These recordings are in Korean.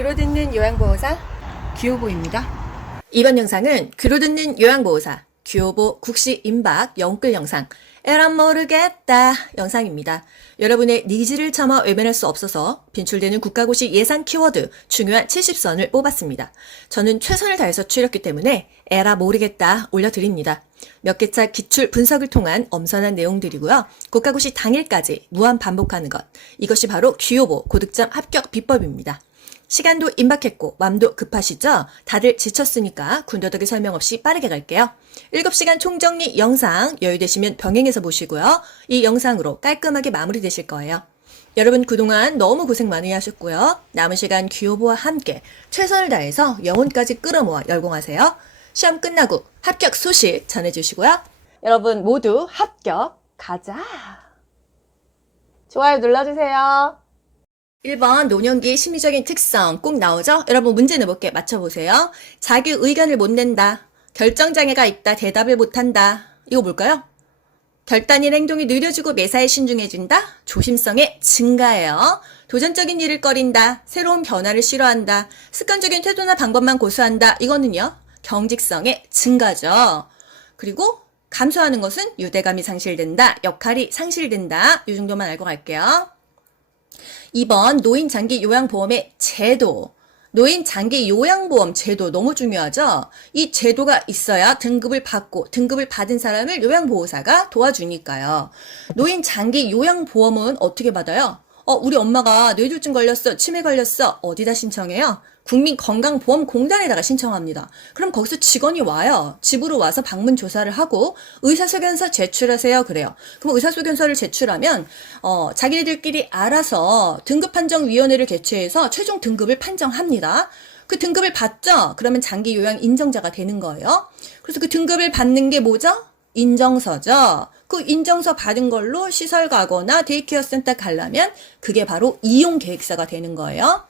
귀로 듣는 요양보호사 귀요보입니다. 이번 영상은 귀로 듣는 요양보호사 귀요보 국시 임박 영끌 영상 에란 모르겠다 영상입니다. 여러분의 니즈를 참아 외면할 수 없어서 빈출되는 국가고시 예상 키워드 중요한 70선을 뽑았습니다. 저는 최선을 다해서 추렸기 때문에 에라 모르겠다 올려드립니다. 몇 개차 기출 분석을 통한 엄선한 내용들이고요. 국가고시 당일까지 무한 반복하는 것. 이것이 바로 귀요보 고득점 합격 비법입니다. 시간도 임박했고 맘도 급하시죠? 다들 지쳤으니까 군더더기 설명 없이 빠르게 갈게요. 7시간 총정리 영상 여유되시면 병행해서 보시고요. 이 영상으로 깔끔하게 마무리되실 거예요. 여러분 그동안 너무 고생 많이 하셨고요. 남은 시간 귀요보와 함께 최선을 다해서 영혼까지 끌어모아 열공하세요. 시험 끝나고 합격 소식 전해주시고요. 여러분 모두 합격 가자. 좋아요 눌러주세요. 1번 노년기의 심리적인 특성 꼭 나오죠? 여러분 문제 내볼게 맞춰보세요. 자기 의견을 못 낸다. 결정장애가 있다. 대답을 못한다. 이거 뭘까요? 결단인 행동이 느려지고 매사에 신중해진다. 조심성의 증가예요. 도전적인 일을 꺼린다. 새로운 변화를 싫어한다. 습관적인 태도나 방법만 고수한다. 이거는요. 경직성의 증가죠. 그리고 감소하는 것은 유대감이 상실된다. 역할이 상실된다. 이 정도만 알고 갈게요. 2번 노인장기 요양보험의 제도. 노인장기 요양보험 제도 너무 중요하죠? 이 제도가 있어야 등급을 받고 등급을 받은 사람을 요양보호사가 도와주니까요. 노인장기 요양보험은 어떻게 받아요? 우리 엄마가 뇌졸중 걸렸어, 치매 걸렸어. 어디다 신청해요? 국민건강보험공단에다가 신청합니다. 그럼 거기서 직원이 와요. 집으로 와서 방문 조사를 하고 의사소견서 제출하세요. 그래요. 그럼 의사소견서를 제출하면 자기네들끼리 알아서 등급판정위원회를 개최해서 최종 등급을 판정합니다. 그 등급을 받죠? 그러면 장기 요양 인정자가 되는 거예요. 그래서 그 등급을 받는 게 뭐죠? 인정서죠. 그 인정서 받은 걸로 시설 가거나 데이케어 센터 가려면 그게 바로 이용계획서가 되는 거예요.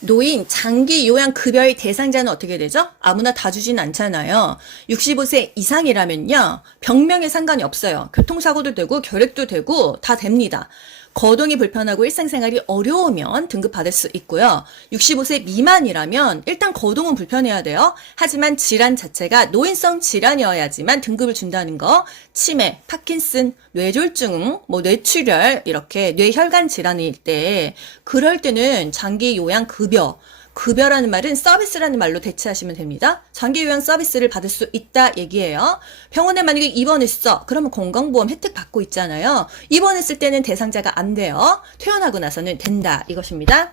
노인 장기 요양 급여의 대상자는 어떻게 되죠? 아무나 다 주진 않잖아요. 65세 이상이라면요. 병명에 상관이 없어요. 교통사고도 되고 결핵도 되고 다 됩니다. 거동이 불편하고 일상생활이 어려우면 등급받을 수 있고요. 65세 미만이라면 일단 거동은 불편해야 돼요. 하지만 질환 자체가 노인성 질환이어야지만 등급을 준다는 거. 치매, 파킨슨, 뇌졸중, 뇌출혈 이렇게 뇌혈관 질환일 때 그럴 때는 장기 요양 급여라는 말은 서비스라는 말로 대체하시면 됩니다. 장기 요양 서비스를 받을 수 있다 얘기예요. 병원에 만약에 입원했어. 그러면 건강보험 혜택 받고 있잖아요. 입원했을 때는 대상자가 안 돼요. 퇴원하고 나서는 된다 이것입니다.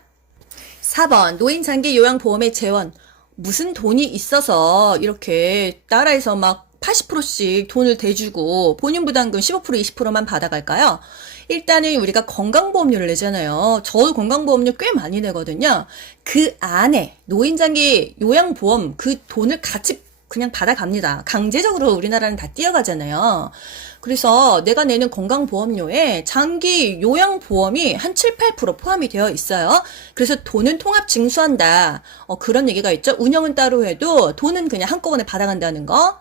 4번 노인 장기 요양보험의 재원. 무슨 돈이 있어서 이렇게 나라에서 막 80%씩 돈을 대주고 본인 부담금 15% 20%만 받아갈까요? 일단은 우리가 건강보험료를 내잖아요. 저도 건강보험료 꽤 많이 내거든요. 그 안에 노인장기 요양보험 그 돈을 같이 그냥 받아갑니다. 강제적으로 우리나라는 다 뛰어가잖아요. 그래서 내가 내는 건강보험료에 장기 요양보험이 한 7, 8% 포함이 되어 있어요. 그래서 돈은 통합 징수한다. 그런 얘기가 있죠. 운영은 따로 해도 돈은 그냥 한꺼번에 받아간다는 거.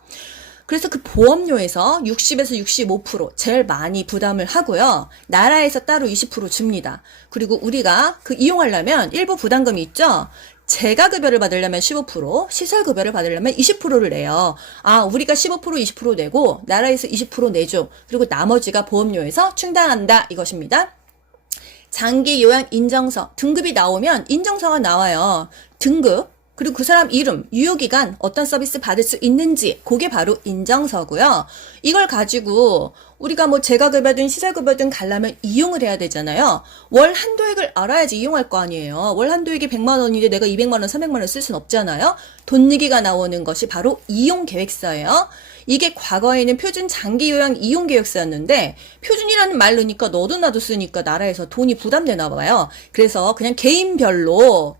그래서 그 보험료에서 60에서 65% 제일 많이 부담을 하고요. 나라에서 따로 20% 줍니다. 그리고 우리가 그 이용하려면 일부 부담금이 있죠. 재가급여를 받으려면 15%, 시설급여를 받으려면 20%를 내요. 우리가 15%, 20% 내고 나라에서 20% 내줘. 그리고 나머지가 보험료에서 충당한다 이것입니다. 장기 요양 인정서, 등급이 나오면 인정서가 나와요. 등급. 그리고 그 사람 이름, 유효기간, 어떤 서비스 받을 수 있는지 그게 바로 인정서고요. 이걸 가지고 우리가 재가급여든 시설급여든 가려면 이용을 해야 되잖아요. 월 한도액을 알아야지 이용할 거 아니에요. 월 한도액이 100만 원인데 내가 200만 원, 300만 원 쓸 순 없잖아요. 돈 얘기가 나오는 것이 바로 이용계획서예요. 이게 과거에는 표준 장기요양 이용계획서였는데 표준이라는 말 넣으니까 너도 나도 쓰니까 나라에서 돈이 부담되나 봐요. 그래서 그냥 개인별로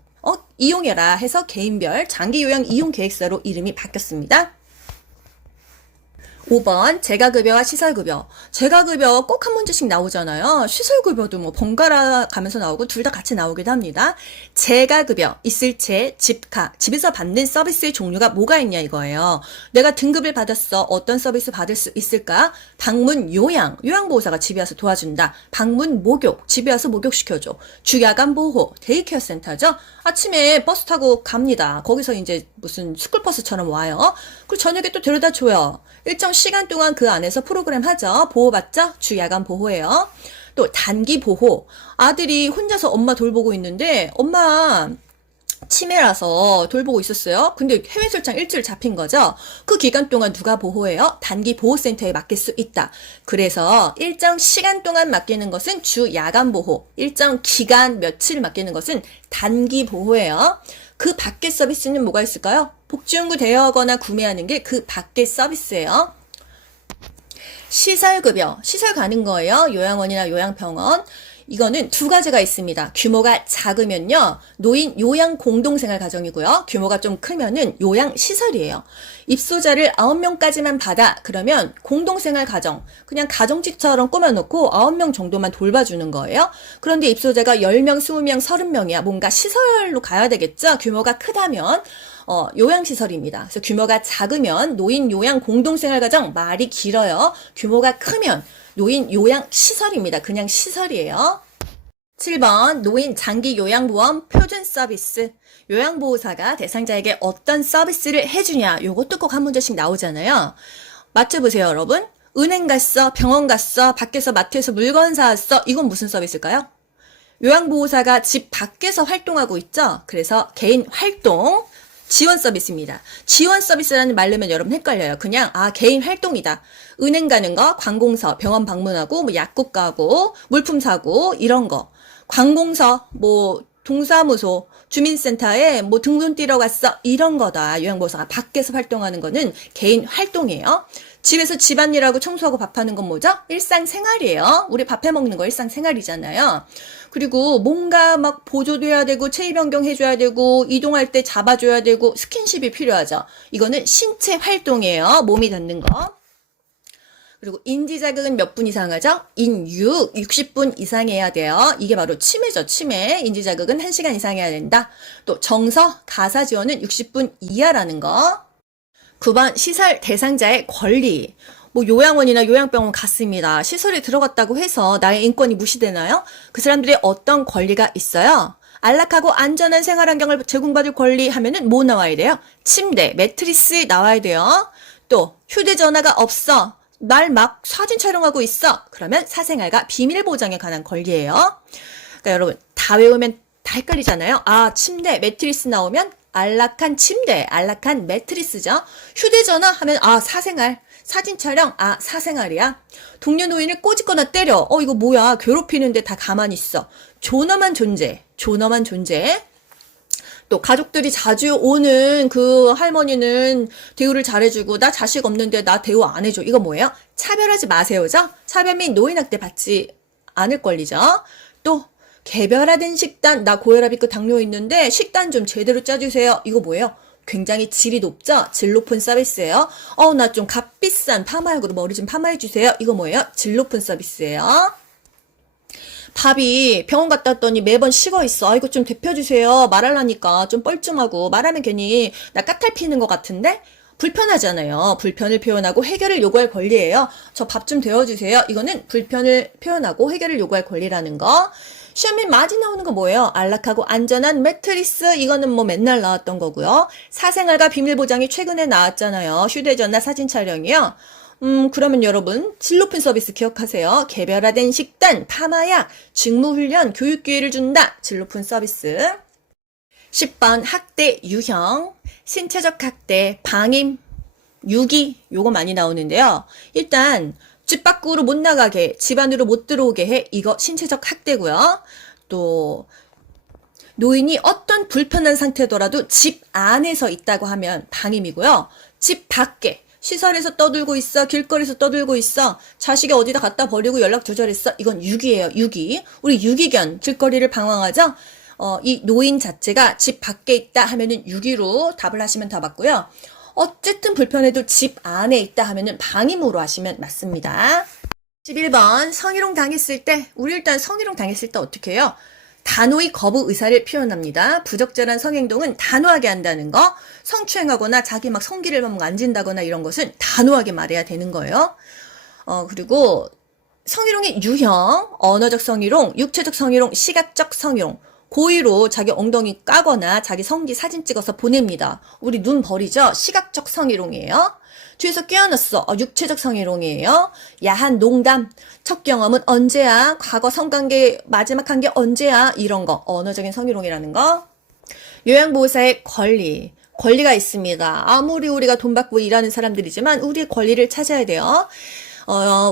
이용해라 해서 개인별 장기요양 이용계획서로 이름이 바뀌었습니다. 5번 재가급여와 시설급여. 재가급여 꼭 한 문제씩 나오잖아요. 시설급여도 뭐 번갈아 가면서 나오고 둘 다 같이 나오기도 합니다. 재가급여 있을 체, 집가, 집에서 받는 서비스의 종류가 뭐가 있냐 이거예요. 내가 등급을 받았어. 어떤 서비스 받을 수 있을까? 방문 요양, 요양보호사가 집에 와서 도와준다. 방문 목욕, 집에 와서 목욕시켜줘. 주야간 보호, 데이케어 센터죠. 아침에 버스 타고 갑니다. 거기서 이제 무슨 스쿨버스처럼 와요. 그리고 저녁에 또 데려다 줘요. 일정 시간 동안 그 안에서 프로그램 하죠. 보호받죠? 주야간 보호예요. 또 단기 보호. 아들이 혼자서 엄마 돌보고 있는데 엄마 치매라서 돌보고 있었어요. 근데 해외 출장 일주일 잡힌 거죠. 그 기간 동안 누가 보호해요? 단기 보호센터에 맡길 수 있다. 그래서 일정 시간 동안 맡기는 것은 주 야간 보호, 일정 기간 며칠 맡기는 것은 단기 보호예요. 그 밖의 서비스는 뭐가 있을까요? 복지연구 대여하거나 구매하는 게 그 밖의 서비스예요. 시설급여, 시설 가는 거예요. 요양원이나 요양병원. 이거는 두 가지가 있습니다. 규모가 작으면요, 노인 요양 공동생활 가정이고요. 규모가 좀 크면은 요양시설이에요. 입소자를 9명까지만 받아. 그러면 공동생활 가정, 그냥 가정집처럼 꾸며놓고 9명 정도만 돌봐주는 거예요. 그런데 입소자가 10명, 20명, 30명이야. 뭔가 시설로 가야 되겠죠? 규모가 크다면. 요양시설입니다. 그래서 규모가 작으면 노인 요양 공동생활 가정, 말이 길어요. 규모가 크면 노인 요양시설입니다. 그냥 시설이에요. 7번 노인 장기 요양보험 표준 서비스. 요양보호사가 대상자에게 어떤 서비스를 해주냐. 요것도 꼭 한 문제씩 나오잖아요. 맞춰보세요, 여러분. 은행 갔어, 병원 갔어, 밖에서 마트에서 물건 사왔어. 이건 무슨 서비스일까요? 요양보호사가 집 밖에서 활동하고 있죠. 그래서 개인 활동 지원 서비스입니다. 지원 서비스라는 말 넣으면 여러분 헷갈려요. 그냥 개인 활동이다. 은행 가는 거, 관공서, 병원 방문하고, 뭐 약국 가고, 물품 사고 이런 거. 관공서, 뭐 동사무소, 주민센터에 뭐 등본 띄러 갔어 이런 거다. 요양보호사가 밖에서 활동하는 거는 개인 활동이에요. 집에서 집안일하고 청소하고 밥하는 건 뭐죠? 일상생활이에요. 우리 밥 해먹는 거 일상생활이잖아요. 그리고 뭔가 막 보조돼야 되고 체위 변경해줘야 되고 이동할 때 잡아줘야 되고 스킨십이 필요하죠. 이거는 신체 활동이에요. 몸이 닿는 거. 그리고 인지자극은 몇 분 이상 하죠? 60분 이상 해야 돼요. 이게 바로 치매죠. 치매. 인지자극은 1시간 이상 해야 된다. 또 정서, 가사 지원은 60분 이하라는 거. 9번 시설 대상자의 권리. 뭐 요양원이나 요양병원 갔습니다. 시설에 들어갔다고 해서 나의 인권이 무시되나요? 그 사람들이 어떤 권리가 있어요? 안락하고 안전한 생활환경을 제공받을 권리 하면은 뭐 나와야 돼요? 침대, 매트리스 나와야 돼요. 또 휴대전화가 없어. 날 막 사진 촬영하고 있어. 그러면 사생활과 비밀 보장에 관한 권리예요. 그러니까 여러분 다 외우면 다 헷갈리잖아요. 침대, 매트리스 나오면 안락한 침대, 안락한 매트리스죠. 휴대전화 하면 사생활, 사진 촬영, 사생활이야. 동료 노인을 꼬집거나 때려. 이거 뭐야? 괴롭히는데 다 가만히 있어. 존엄한 존재, 존엄한 존재. 또 가족들이 자주 오는 그 할머니는 대우를 잘해주고 나 자식 없는데 나 대우 안 해줘. 이거 뭐예요? 차별하지 마세요죠? 차별 및 노인학대 받지 않을 권리죠. 또 개별화된 식단, 나 고혈압 당뇨 있는데 식단 좀 제대로 짜주세요. 이거 뭐예요? 굉장히 질이 높죠? 질 높은 서비스예요. 나 좀 값비싼 파마약으로 머리 좀 파마해주세요. 이거 뭐예요? 질 높은 서비스예요. 밥이 병원 갔다 왔더니 매번 식어 있어. 이거 좀 데펴주세요. 말하려니까 좀 뻘쭘하고 말하면 괜히 나 까탈 피는 것 같은데? 불편하잖아요. 불편을 표현하고 해결을 요구할 권리예요. 저 밥 좀 데워주세요. 이거는 불편을 표현하고 해결을 요구할 권리라는 거. 시험에 많이 나오는 거 뭐예요? 안락하고 안전한 매트리스. 이거는 뭐 맨날 나왔던 거고요. 사생활과 비밀 보장이 최근에 나왔잖아요. 휴대전화 사진 촬영이요. 그러면 여러분 질 높은 서비스 기억하세요. 개별화된 식단, 파마약, 직무훈련, 교육기회를 준다. 질 높은 서비스. 10번 학대 유형, 신체적 학대, 방임, 유기 요거 많이 나오는데요. 일단 집 밖으로 못 나가게, 집 안으로 못 들어오게 해. 이거 신체적 학대고요. 또 노인이 어떤 불편한 상태더라도 집 안에서 있다고 하면 방임이고요. 집 밖에 시설에서 떠들고 있어, 길거리에서 떠들고 있어, 자식이 어디다 갖다 버리고 연락 조절했어. 이건 유기예요. 유기. 우리 유기견 길거리를 방황하죠. 이 노인 자체가 집 밖에 있다 하면은 유기로 답을 하시면 다 맞고요. 어쨌든 불편해도 집 안에 있다 하면은 방임으로 하시면 맞습니다. 11번 성희롱 당했을 때 우리 일단 성희롱 당했을 때 어떻게 해요? 단호히 거부 의사를 표현합니다. 부적절한 성행동은 단호하게 한다는 거, 성추행하거나 자기 막 성기를 막 만진다거나 이런 것은 단호하게 말해야 되는 거예요. 그리고 성희롱의 유형, 언어적 성희롱, 육체적 성희롱, 시각적 성희롱. 고의로 자기 엉덩이 까거나 자기 성기 사진 찍어서 보냅니다. 우리 눈 버리죠? 시각적 성희롱이에요. 뒤에서 껴안았어. 육체적 성희롱이에요. 야한 농담. 첫 경험은 언제야? 과거 성관계 마지막 한 게 언제야? 이런 거. 언어적인 성희롱이라는 거. 요양보호사의 권리. 권리가 있습니다. 아무리 우리가 돈 받고 일하는 사람들이지만 우리의 권리를 찾아야 돼요.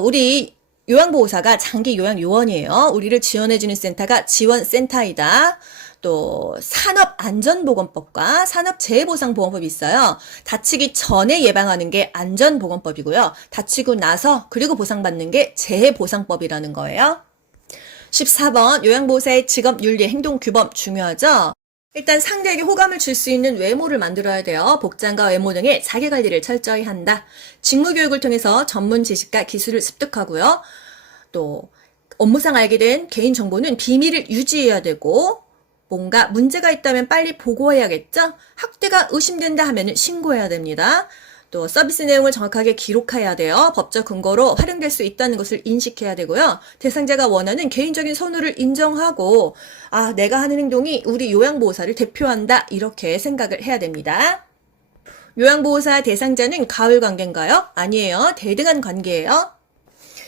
우리 요양보호사가 장기 요양요원이에요. 우리를 지원해주는 센터가 지원센터이다. 또 산업안전보건법과 산업재해보상보건법이 있어요. 다치기 전에 예방하는 게 안전보건법이고요. 다치고 나서 그리고 보상받는 게 재해보상법이라는 거예요. 14번 요양보호사의 직업윤리 행동규범 중요하죠? 일단 상대에게 호감을 줄 수 있는 외모를 만들어야 돼요. 복장과 외모 등의 자기관리를 철저히 한다. 직무교육을 통해서 전문 지식과 기술을 습득하고요. 또 업무상 알게 된 개인정보는 비밀을 유지해야 되고 뭔가 문제가 있다면 빨리 보고해야겠죠? 학대가 의심된다 하면 신고해야 됩니다. 또 서비스 내용을 정확하게 기록해야 돼요. 법적 근거로 활용될 수 있다는 것을 인식해야 되고요. 대상자가 원하는 개인적인 선호를 인정하고 내가 하는 행동이 우리 요양보호사를 대표한다 이렇게 생각을 해야 됩니다. 요양보호사 대상자는 가을 관계인가요? 아니에요. 대등한 관계예요.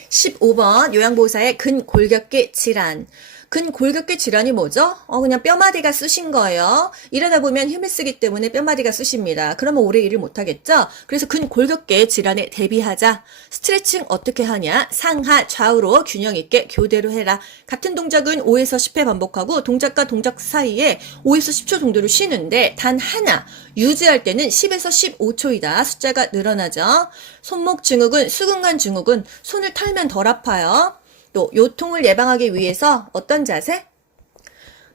15번 요양보호사의 근골격계 질환. 근골격계 질환이 뭐죠? 그냥 뼈마디가 쑤신 거예요. 일하다 보면 힘을 쓰기 때문에 뼈마디가 쑤십니다. 그러면 오래 일을 못하겠죠? 그래서 근골격계 질환에 대비하자. 스트레칭 어떻게 하냐? 상하 좌우로 균형 있게 교대로 해라. 같은 동작은 5에서 10회 반복하고 동작과 동작 사이에 5에서 10초 정도로 쉬는데 단 하나 유지할 때는 10에서 15초이다. 숫자가 늘어나죠. 손목 증후군, 수근관 증후군, 손을 털면 덜 아파요. 또 요통을 예방하기 위해서 어떤 자세?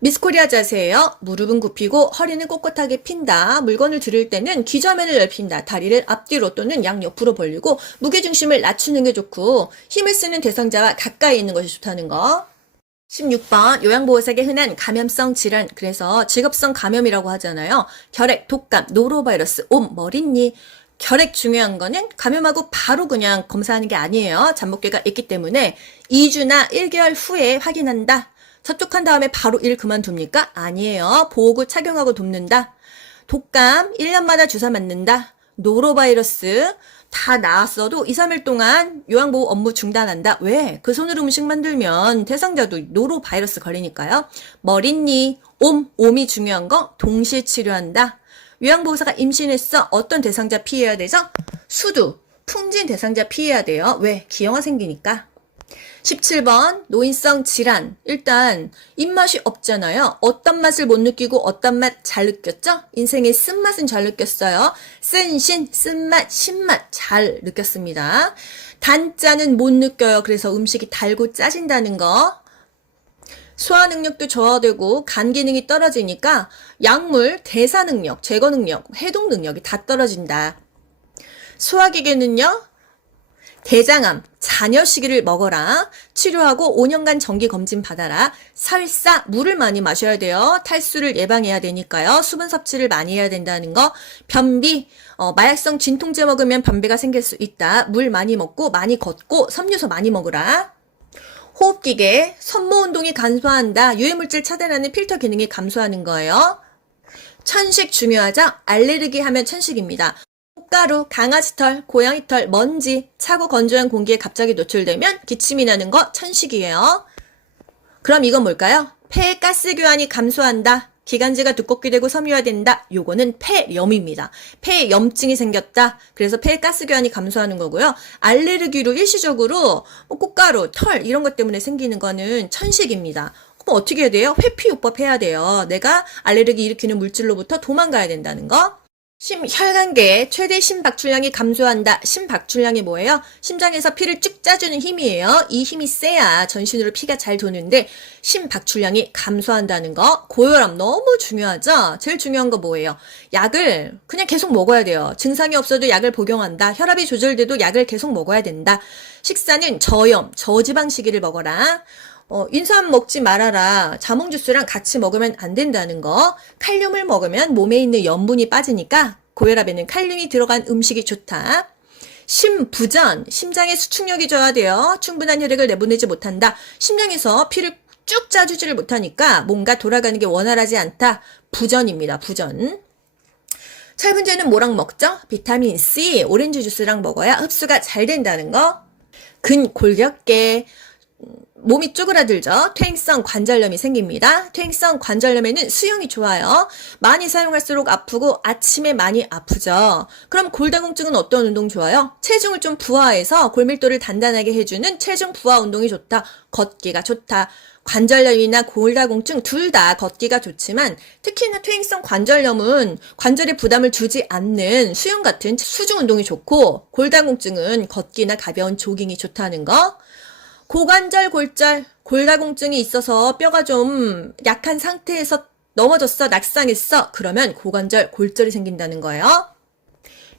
미스코리아 자세예요. 무릎은 굽히고 허리는 꼿꼿하게 핀다. 물건을 들을 때는 귀저면을 넓힌다. 다리를 앞뒤로 또는 양옆으로 벌리고 무게중심을 낮추는 게 좋고 힘을 쓰는 대상자와 가까이 있는 것이 좋다는 거. 16번 요양보호사에게 흔한 감염성 질환, 그래서 직업성 감염이라고 하잖아요. 결핵, 독감, 노로바이러스, 옴, 머릿니. 결핵 중요한 거는 감염하고 바로 그냥 검사하는 게 아니에요. 잠복기가 있기 때문에 2주나 1개월 후에 확인한다. 접촉한 다음에 바로 일 그만둡니까? 아니에요. 보호구 착용하고 돕는다. 독감 1년마다 주사 맞는다. 노로바이러스 다 나았어도 2, 3일 동안 요양보호 업무 중단한다. 왜? 그 손으로 음식 만들면 대상자도 노로바이러스 걸리니까요. 머릿니, 옴이 중요한 거 동시에 치료한다. 요양보호사가 임신했어. 어떤 대상자 피해야 되죠? 수두, 풍진 대상자 피해야 돼요. 왜? 기형아 생기니까. 17번 노인성 질환. 일단 입맛이 없잖아요. 어떤 맛을 못 느끼고 어떤 맛 잘 느꼈죠? 인생의 쓴맛은 잘 느꼈어요. 쓴신, 쓴맛, 신맛 잘 느꼈습니다. 단짠은 못 느껴요. 그래서 음식이 달고 짜진다는 거. 소화 능력도 저하되고 간 기능이 떨어지니까 약물, 대사 능력, 제거 능력, 해독 능력이 다 떨어진다. 소화기계는요. 대장암, 잔여 시기를 먹어라. 치료하고 5년간 정기 검진 받아라. 설사, 물을 많이 마셔야 돼요. 탈수를 예방해야 되니까요. 수분 섭취를 많이 해야 된다는 거. 변비, 마약성 진통제 먹으면 변비가 생길 수 있다. 물 많이 먹고 많이 걷고 섬유소 많이 먹으라. 호흡기계, 섬모운동이 감소한다. 유해물질 차단하는 필터 기능이 감소하는 거예요. 천식 중요하죠? 알레르기 하면 천식입니다. 꽃가루, 강아지 털, 고양이 털, 먼지, 차고 건조한 공기에 갑자기 노출되면 기침이 나는 거 천식이에요. 그럼 이건 뭘까요? 폐 가스 교환이 감소한다. 기관지가 두껍게 되고 섬유화된다. 요거는 폐염입니다. 폐에 염증이 생겼다. 그래서 폐 가스 교환이 감소하는 거고요. 알레르기로 일시적으로 꽃가루, 털 이런 것 때문에 생기는 거는 천식입니다. 그럼 어떻게 해야 돼요? 회피요법 해야 돼요. 내가 알레르기 일으키는 물질로부터 도망가야 된다는 거. 심혈관계 최대 심박출량이 감소한다. 심박출량이 뭐예요? 심장에서 피를 쭉 짜주는 힘이에요. 이 힘이 세야 전신으로 피가 잘 도는데 심박출량이 감소한다는 거. 고혈압 너무 중요하죠? 제일 중요한 거 뭐예요? 약을 그냥 계속 먹어야 돼요. 증상이 없어도 약을 복용한다. 혈압이 조절돼도 약을 계속 먹어야 된다. 식사는 저염, 저지방식이를 먹어라. 인삼 먹지 말아라. 자몽 주스랑 같이 먹으면 안 된다는 거. 칼륨을 먹으면 몸에 있는 염분이 빠지니까 고혈압에는 칼륨이 들어간 음식이 좋다. 심부전, 심장의 수축력이 저하되어 충분한 혈액을 내보내지 못한다. 심장에서 피를 쭉 짜주지를 못하니까 뭔가 돌아가는 게 원활하지 않다. 부전입니다. 부전. 철분제는 뭐랑 먹죠? 비타민 C, 오렌지 주스랑 먹어야 흡수가 잘 된다는 거. 근골격계, 몸이 쪼그라들죠. 퇴행성 관절염이 생깁니다. 퇴행성 관절염에는 수영이 좋아요. 많이 사용할수록 아프고 아침에 많이 아프죠. 그럼 골다공증은 어떤 운동 좋아요? 체중을 좀 부하해서 골밀도를 단단하게 해주는 체중 부하 운동이 좋다. 걷기가 좋다. 관절염이나 골다공증 둘 다 걷기가 좋지만 특히나 퇴행성 관절염은 관절에 부담을 주지 않는 수영 같은 수중 운동이 좋고 골다공증은 걷기나 가벼운 조깅이 좋다는 거. 고관절, 골절, 골다공증이 있어서 뼈가 좀 약한 상태에서 넘어졌어, 낙상했어. 그러면 고관절, 골절이 생긴다는 거예요.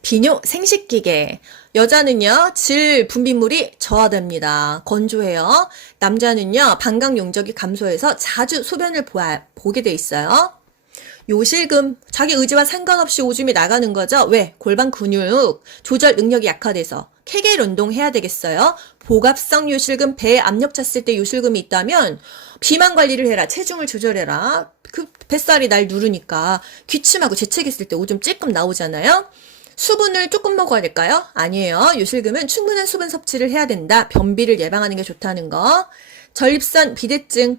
비뇨 생식기계. 여자는요, 질 분비물이 저하됩니다. 건조해요. 남자는요, 방광 용적이 감소해서 자주 소변을 보게 돼 있어요. 요실금, 자기 의지와 상관없이 오줌이 나가는 거죠. 왜? 골반 근육 조절 능력이 약화돼서. 케겔 운동 해야 되겠어요. 복압성 요실금, 배에 압력 찼을 때 요실금이 있다면 비만 관리를 해라. 체중을 조절해라. 그 뱃살이 날 누르니까 기침하고 재채기했을 때 오줌 찔끔 나오잖아요. 수분을 조금 먹어야 될까요? 아니에요. 요실금은 충분한 수분 섭취를 해야 된다. 변비를 예방하는 게 좋다는 거. 전립선 비대증.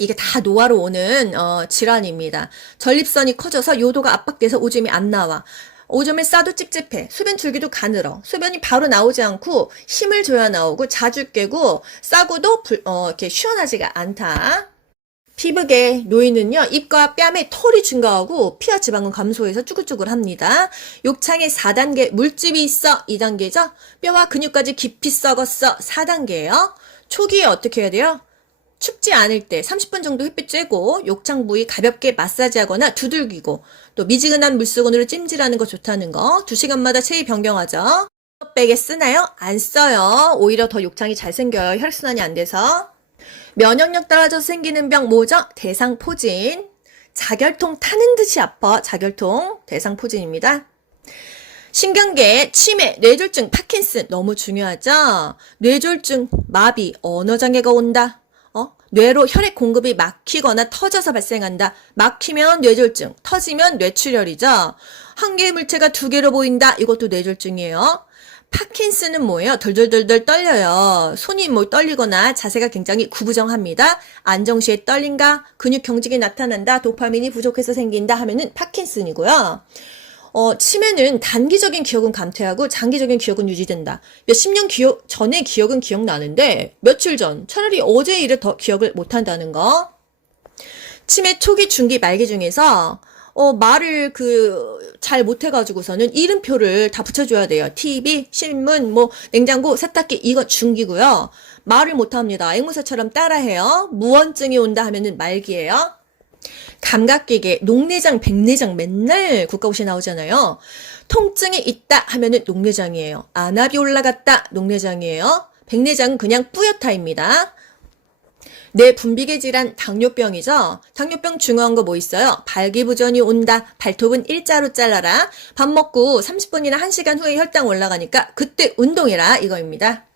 이게 다 노화로 오는 질환입니다. 전립선이 커져서 요도가 압박돼서 오줌이 안 나와. 오줌을 싸도 찝찝해. 소변 줄기도 가늘어. 소변이 바로 나오지 않고 힘을 줘야 나오고 자주 깨고 싸고도 이렇게 시원하지가 않다. 피부계 노인은요, 입과 뺨에 털이 증가하고 피와 지방은 감소해서 쭈글쭈글합니다. 욕창에 4단계 물집이 있어 2단계죠. 뼈와 근육까지 깊이 썩었어 4단계예요. 초기에 어떻게 해야 돼요? 춥지 않을 때 30분 정도 햇빛 쬐고 욕창 부위 가볍게 마사지하거나 두들기고 또 미지근한 물수건으로 찜질하는 거 좋다는 거. 2시간마다 체위 변경하죠. 베개 쓰나요? 안 써요. 오히려 더 욕창이 잘 생겨요. 혈액순환이 안 돼서. 면역력 떨어져서 생기는 병 뭐죠? 대상포진. 자결통 타는 듯이 아파. 자결통 대상포진입니다. 신경계, 치매, 뇌졸중, 파킨슨 너무 중요하죠? 뇌졸중, 마비, 언어장애가 온다. 뇌로 혈액 공급이 막히거나 터져서 발생한다. 막히면 뇌졸중, 터지면 뇌출혈이죠. 한 개의 물체가 두 개로 보인다. 이것도 뇌졸중이에요. 파킨슨은 뭐예요? 덜덜덜덜 떨려요. 손이 떨리거나 자세가 굉장히 구부정합니다. 안정시에 떨린가? 근육 경직이 나타난다. 도파민이 부족해서 생긴다 하면은 파킨슨이고요. 치매는 단기적인 기억은 감퇴하고 장기적인 기억은 유지된다. 몇십 년 전의 기억은 기억나는데 며칠 전, 차라리 어제 일을 더 기억을 못한다는 거. 치매 초기, 중기, 말기 중에서 말을 잘 못해가지고서는 이름표를 다 붙여줘야 돼요. TV, 신문, 냉장고, 세탁기 이거 중기고요. 말을 못합니다. 앵무새처럼 따라해요. 무언증이 온다 하면은 말기예요. 감각기계, 녹내장, 백내장 맨날 국가고시에 나오잖아요. 통증이 있다 하면은 녹내장이에요. 안압이 올라갔다, 녹내장이에요. 백내장은 그냥 뿌옇다입니다. 뇌 분비계 질환, 당뇨병이죠. 당뇨병 중요한 거 뭐 있어요? 발기부전이 온다. 발톱은 일자로 잘라라. 밥 먹고 30분이나 1시간 후에 혈당 올라가니까 그때 운동해라 이거입니다.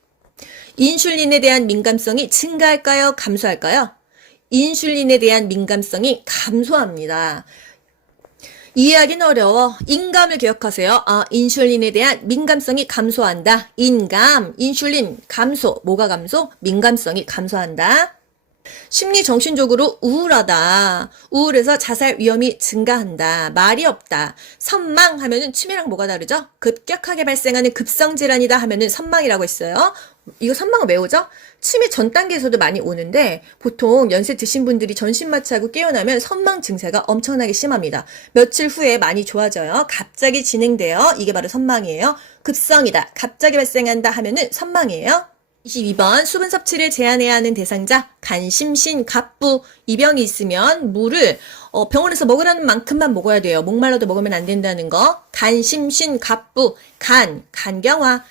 인슐린에 대한 민감성이 증가할까요? 감소할까요? 인슐린에 대한 민감성이 감소합니다. 이해하기는 어려워. 인감을 기억하세요. 인슐린에 대한 민감성이 감소한다. 인감, 인슐린, 감소. 뭐가 감소? 민감성이 감소한다. 심리 정신적으로 우울하다. 우울해서 자살 위험이 증가한다. 말이 없다. 선망 하면은 치매랑 뭐가 다르죠? 급격하게 발생하는 급성 질환이다 하면은 선망이라고 했어요. 이거 선망은 왜 오죠? 치매 전 단계에서도 많이 오는데 보통 연세 드신 분들이 전신 마취하고 깨어나면 선망 증세가 엄청나게 심합니다. 며칠 후에 많이 좋아져요. 갑자기 진행돼요. 이게 바로 선망이에요. 급성이다. 갑자기 발생한다 하면은 선망이에요. 22번 수분 섭취를 제한해야 하는 대상자 간심신갑부 이 병이 있으면 물을 병원에서 먹으라는 만큼만 먹어야 돼요. 목말라도 먹으면 안 된다는 거. 간심신갑부 간경화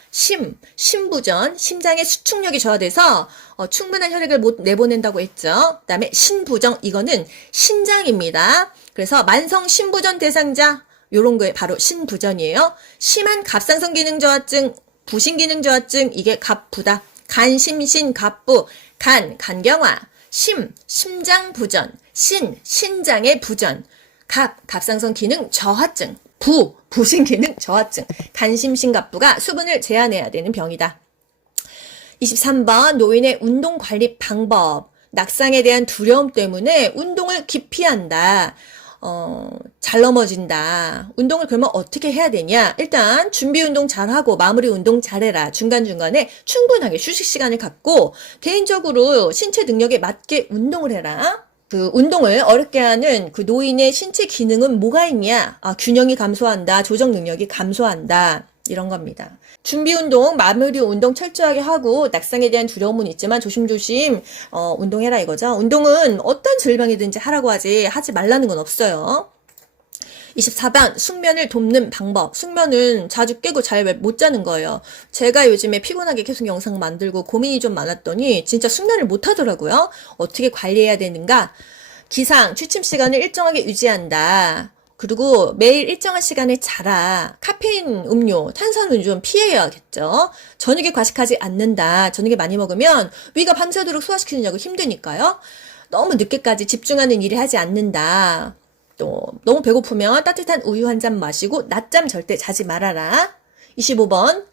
심부전 심장의 수축력이 저하돼서 충분한 혈액을 못 내보낸다고 했죠. 그다음에 신부정 이거는 신장입니다. 그래서 만성 신부전 대상자 요런 거에 바로 신부전이에요. 심한 갑상선 기능 저하증 부신 기능 저하증 이게 갑부다. 간심신갑부 간경화 심장 부전 신장의 부전 갑상선 기능 저하증 부신 기능 저하증 간심신갑부가 수분을 제한해야 되는 병이다. 23번 노인의 운동 관리 방법 낙상에 대한 두려움 때문에 운동을 기피한다. 잘 넘어진다. 운동을 그러면 어떻게 해야 되냐? 일단 준비 운동 잘하고 마무리 운동 잘해라. 중간중간에 충분하게 휴식 시간을 갖고 개인적으로 신체 능력에 맞게 운동을 해라. 그 운동을 어렵게 하는 그 노인의 신체 기능은 뭐가 있냐? 균형이 감소한다. 조정 능력이 감소한다. 이런 겁니다. 준비 운동, 마무리 운동 철저하게 하고 낙상에 대한 두려움은 있지만 조심조심 운동해라 이거죠. 운동은 어떤 질병이든지 하라고 하지 말라는 건 없어요. 24번 숙면을 돕는 방법. 숙면은 자주 깨고 잘 못 자는 거예요. 제가 요즘에 피곤하게 계속 영상 만들고 고민이 좀 많았더니 진짜 숙면을 못 하더라고요. 어떻게 관리해야 되는가? 기상, 취침 시간을 일정하게 유지한다. 그리고 매일 일정한 시간에 자라. 카페인 음료, 탄산음료 좀 피해야겠죠. 저녁에 과식하지 않는다. 저녁에 많이 먹으면 위가 밤새도록 소화시키느냐고 힘드니까요. 너무 늦게까지 집중하는 일을 하지 않는다. 또 너무 배고프면 따뜻한 우유 한 잔 마시고 낮잠 절대 자지 말아라. 25번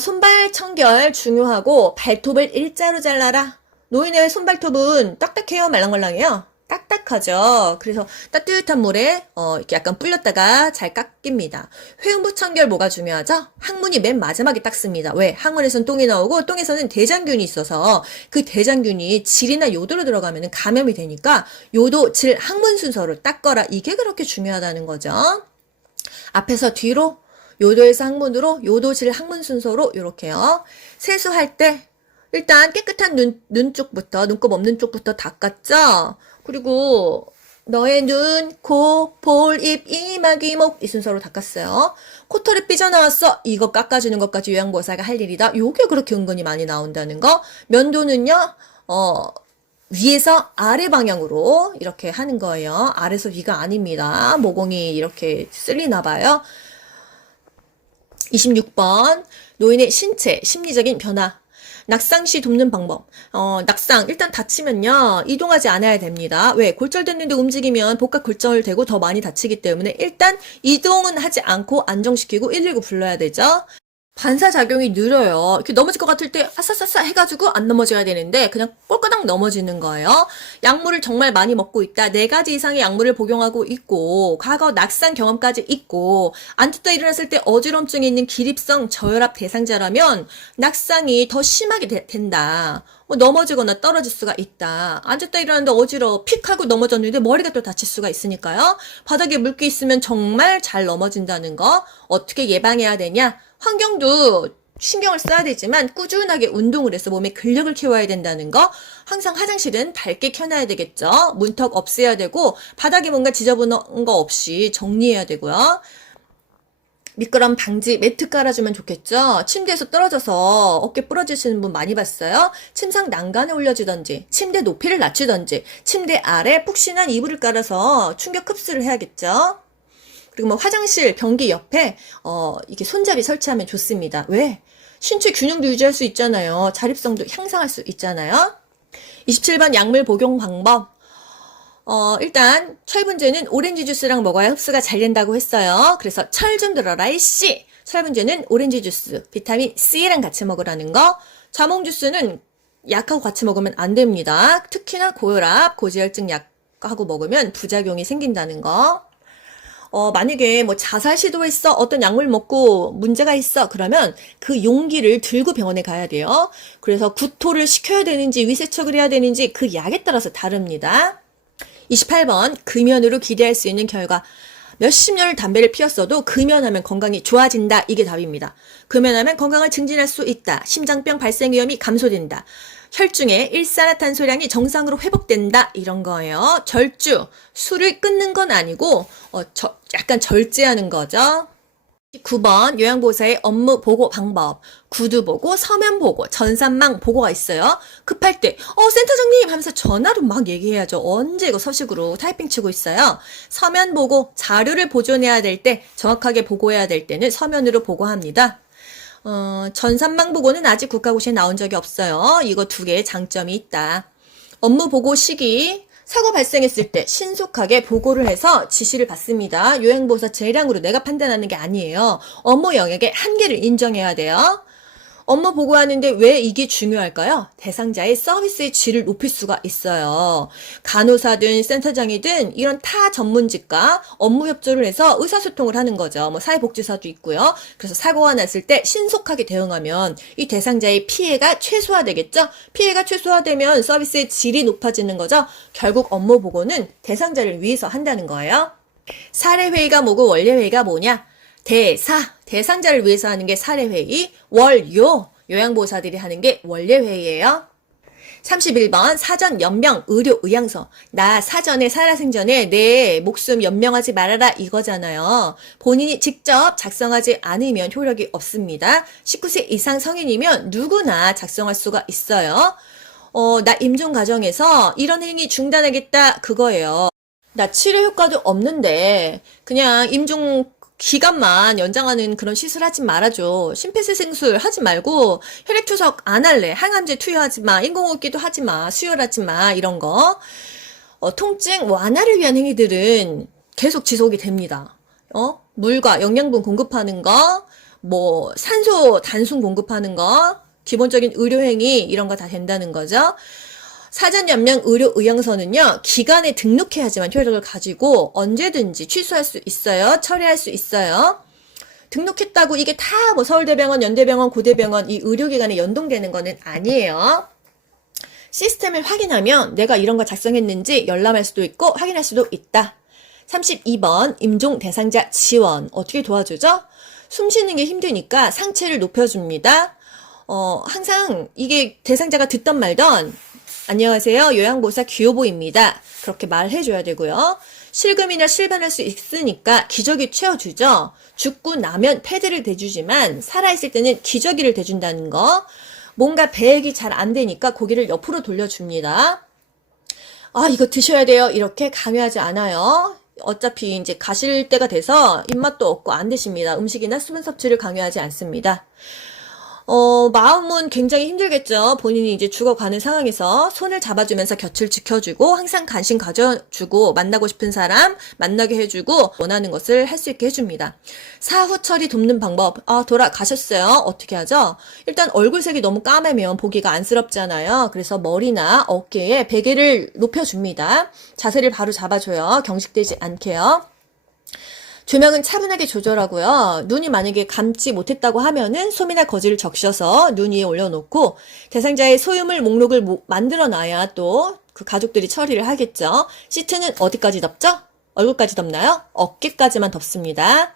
손발 청결 중요하고 발톱을 일자로 잘라라. 노인의 손발톱은 딱딱해요, 말랑말랑해요? 딱딱하죠. 그래서 따뜻한 물에 이렇게 약간 불렸다가 잘 깎입니다. 회음부 청결 뭐가 중요하죠? 항문이 맨 마지막에 닦습니다. 왜? 항문에서는 똥이 나오고 똥에서는 대장균이 있어서 그 대장균이 질이나 요도로 들어가면 감염이 되니까 요도, 질, 항문 순서를 닦어라. 이게 그렇게 중요하다는 거죠. 앞에서 뒤로 요도에서 항문으로 요도, 질, 항문 순서로 이렇게요. 세수할 때 일단 깨끗한 눈 쪽부터 눈곱 없는 쪽부터 닦았죠. 그리고 너의 눈, 코, 볼, 입, 이마, 귀목 이 순서로 닦았어요. 코털이 삐져나왔어. 이거 깎아주는 것까지 요양보호사가 할 일이다. 요게 그렇게 은근히 많이 나온다는 거. 면도는요. 위에서 아래 방향으로 이렇게 하는 거예요. 아래서 위가 아닙니다. 모공이 이렇게 쓸리나 봐요. 26번 노인의 신체, 심리적인 변화. 낙상 시 돕는 방법. 낙상 일단 다치면요 이동하지 않아야 됩니다. 왜? 골절됐는데 움직이면 복각 골절되고 더 많이 다치기 때문에 일단 이동은 하지 않고 안정시키고 119 불러야 되죠. 반사작용이 느려요. 이렇게 넘어질 것 같을 때 아싸싸싸 해가지고 안 넘어져야 되는데 그냥 꼴까당 넘어지는 거예요. 약물을 정말 많이 먹고 있다. 4가지 이상의 약물을 복용하고 있고 과거 낙상 경험까지 있고 안 듣다 일어났을 때 어지럼증이 있는 기립성 저혈압 대상자라면 낙상이 더 심하게 된다. 넘어지거나 떨어질 수가 있다. 앉았다 일어났는데 어지러워 픽 하고 넘어졌는데 머리가 또 다칠 수가 있으니까요. 바닥에 물기 있으면 정말 잘 넘어진다는 거. 어떻게 예방해야 되냐? 환경도 신경을 써야 되지만 꾸준하게 운동을 해서 몸에 근력을 키워야 된다는 거. 항상 화장실은 밝게 켜놔야 되겠죠. 문턱 없애야 되고 바닥에 뭔가 지저분한 거 없이 정리해야 되고요. 미끄럼 방지 매트 깔아주면 좋겠죠. 침대에서 떨어져서 어깨 부러지시는 분 많이 봤어요. 침상 난간에 올려주던지 침대 높이를 낮추던지 침대 아래 푹신한 이불을 깔아서 충격 흡수를 해야겠죠. 그리고 뭐 화장실 변기 옆에 이게 손잡이 설치하면 좋습니다. 왜? 신체 균형도 유지할 수 있잖아요. 자립성도 향상할 수 있잖아요. 27번 약물 복용 방법. 일단 철분제는 오렌지 주스랑 먹어야 흡수가 잘 된다고 했어요. 그래서 철 좀 들어라 이씨. 철분제는 오렌지 주스, 비타민 C랑 같이 먹으라는 거. 자몽 주스는 약하고 같이 먹으면 안 됩니다. 특히나 고혈압, 고지혈증 약하고 먹으면 부작용이 생긴다는 거. 만약에 뭐 자살 시도했어, 어떤 약물 먹고 문제가 있어, 그러면 그 용기를 들고 병원에 가야 돼요. 그래서 구토를 시켜야 되는지 위세척을 해야 되는지 그 약에 따라서 다릅니다. 28번, 금연으로 기대할 수 있는 결과. 몇십 년을 담배를 피웠어도 금연하면 건강이 좋아진다. 이게 답입니다. 금연하면 건강을 증진할 수 있다. 심장병 발생 위험이 감소된다. 혈중의 일산화탄소량이 정상으로 회복된다. 이런 거예요. 절주, 술을 끊는 건 아니고 약간 절제하는 거죠. 9번 요양보호사의 업무 보고 방법. 구두 보고, 서면 보고, 전산망 보고가 있어요. 급할 때 센터장님 하면서 전화로 막 얘기해야죠. 언제 이거 서식으로 타이핑 치고 있어요. 서면 보고, 자료를 보존해야 될 때, 정확하게 보고해야 될 때는 서면으로 보고합니다. 전산망 보고는 아직 국가고시에 나온 적이 없어요. 이거 두 개의 장점이 있다. 업무 보고 시기. 사고 발생했을 때 신속하게 보고를 해서 지시를 받습니다. 요양보호사 재량으로 내가 판단하는 게 아니에요. 업무 영역의 한계를 인정해야 돼요. 업무 보고하는데 왜 이게 중요할까요? 대상자의 서비스의 질을 높일 수가 있어요. 간호사든 센터장이든 이런 타 전문직과 업무 협조를 해서 의사소통을 하는 거죠. 뭐 사회복지사도 있고요. 그래서 사고가 났을 때 신속하게 대응하면 이 대상자의 피해가 최소화되겠죠? 피해가 최소화되면 서비스의 질이 높아지는 거죠. 결국 업무 보고는 대상자를 위해서 한다는 거예요. 사례회의가 뭐고 원례회의가 뭐냐? 대상자를 위해서 하는 게 사례회의, 요양보호사들이 하는 게 원례회의예요. 31번 사전 연명 의료 의향서. 나 사전에 살아생전에 내 목숨 연명하지 말아라 이거잖아요. 본인이 직접 작성하지 않으면 효력이 없습니다. 19세 이상 성인이면 누구나 작성할 수가 있어요. 나 임종 과정에서 이런 행위 중단하겠다 그거예요. 나 치료 효과도 없는데 그냥 임종 기간만 연장하는 그런 시술 하지 말아줘. 심폐소생술 하지 말고 혈액투석 안 할래. 항암제 투여하지 마. 인공호흡기도 하지 마. 수혈하지 마. 이런 거. 통증 완화를 위한 행위들은 계속 지속이 됩니다. 물과 영양분 공급하는 거, 뭐 산소 단순 공급하는 거, 기본적인 의료행위 이런 거 다 된다는 거죠. 사전 연명 의료 의향서는요, 기관에 등록해야지만 효력을 가지고 언제든지 취소할 수 있어요. 처리할 수 있어요. 등록했다고 이게 다 뭐 서울대병원, 연대병원, 고대병원 이 의료기관에 연동되는 거는 아니에요. 시스템을 확인하면 내가 이런 거 작성했는지 열람할 수도 있고 확인할 수도 있다. 32번 임종 대상자 지원. 어떻게 도와주죠? 숨 쉬는 게 힘드니까 상체를 높여줍니다. 항상 이게 대상자가 듣던 말던 안녕하세요. 요양보호사 귀요보입니다. 그렇게 말해줘야 되고요. 실금이나 실반할 수 있으니까 기저귀 채워주죠. 죽고 나면 패드를 대주지만 살아있을 때는 기저귀를 대준다는 거. 뭔가 배액이 잘 안 되니까 고개를 옆으로 돌려줍니다. 이거 드셔야 돼요. 이렇게 강요하지 않아요. 어차피 이제 가실 때가 돼서 입맛도 없고 안 드십니다. 음식이나 수분 섭취를 강요하지 않습니다. 마음은 굉장히 힘들겠죠. 본인이 이제 죽어가는 상황에서 손을 잡아주면서 곁을 지켜주고 항상 관심 가져주고 만나고 싶은 사람 만나게 해주고 원하는 것을 할 수 있게 해줍니다. 사후 처리 돕는 방법. 돌아가셨어요. 어떻게 하죠? 일단 얼굴색이 너무 까매면 보기가 안쓰럽잖아요. 그래서 머리나 어깨에 베개를 높여줍니다. 자세를 바로 잡아줘요. 경직되지 않게요. 조명은 차분하게 조절하고요. 눈이 만약에 감지 못했다고 하면은 솜이나 거즈를 적셔서 눈 위에 올려놓고 대상자의 소유물 목록을 만들어놔야 또 그 가족들이 처리를 하겠죠. 시트는 어디까지 덮죠? 얼굴까지 덮나요? 어깨까지만 덮습니다.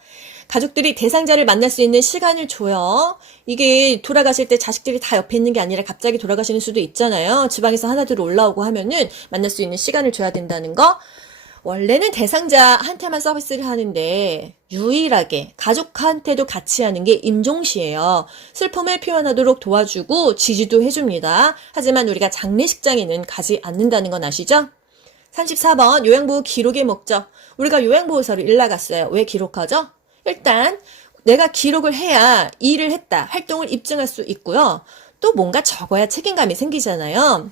가족들이 대상자를 만날 수 있는 시간을 줘요. 이게 돌아가실 때 자식들이 다 옆에 있는 게 아니라 갑자기 돌아가시는 수도 있잖아요. 지방에서 하나둘 올라오고 하면은 만날 수 있는 시간을 줘야 된다는 거. 원래는 대상자한테만 서비스를 하는데 유일하게 가족한테도 같이 하는 게 임종시예요. 슬픔을 표현하도록 도와주고 지지도 해줍니다. 하지만 우리가 장례식장에는 가지 않는다는 건 아시죠? 34번 요양보호 기록의 목적. 우리가 요양보호사로 일 나갔어요. 왜 기록하죠? 일단 내가 기록을 해야 일을 했다, 활동을 입증할 수 있고요. 또 뭔가 적어야 책임감이 생기잖아요.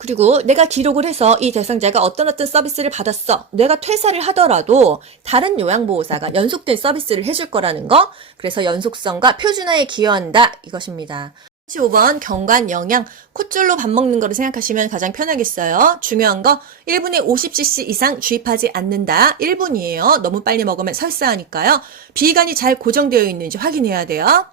그리고 내가 기록을 해서 이 대상자가 어떤 서비스를 받았어. 내가 퇴사를 하더라도 다른 요양보호사가 연속된 서비스를 해줄 거라는 거. 그래서 연속성과 표준화에 기여한다. 이것입니다. 35번 경관 영양 콧줄로 밥 먹는 거를 생각하시면 가장 편하겠어요. 중요한 거 1분에 50cc 이상 주입하지 않는다. 1분이에요. 너무 빨리 먹으면 설사하니까요. 비관이 잘 고정되어 있는지 확인해야 돼요.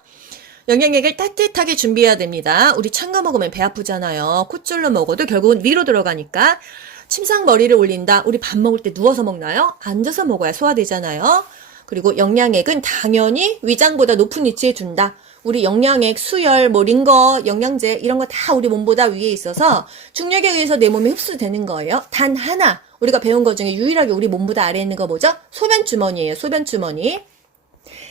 영양액을 따뜻하게 준비해야 됩니다. 우리 찬 거 먹으면 배 아프잖아요. 콧줄로 먹어도 결국은 위로 들어가니까 침상머리를 올린다. 우리 밥 먹을 때 누워서 먹나요? 앉아서 먹어야 소화되잖아요. 그리고 영양액은 당연히 위장보다 높은 위치에 둔다. 우리 영양액, 수열, 링거, 영양제 이런 거 다 우리 몸보다 위에 있어서 중력에 의해서 내 몸에 흡수되는 거예요. 단 하나 우리가 배운 것 중에 유일하게 우리 몸보다 아래에 있는 거 뭐죠? 소변주머니예요. 소변주머니.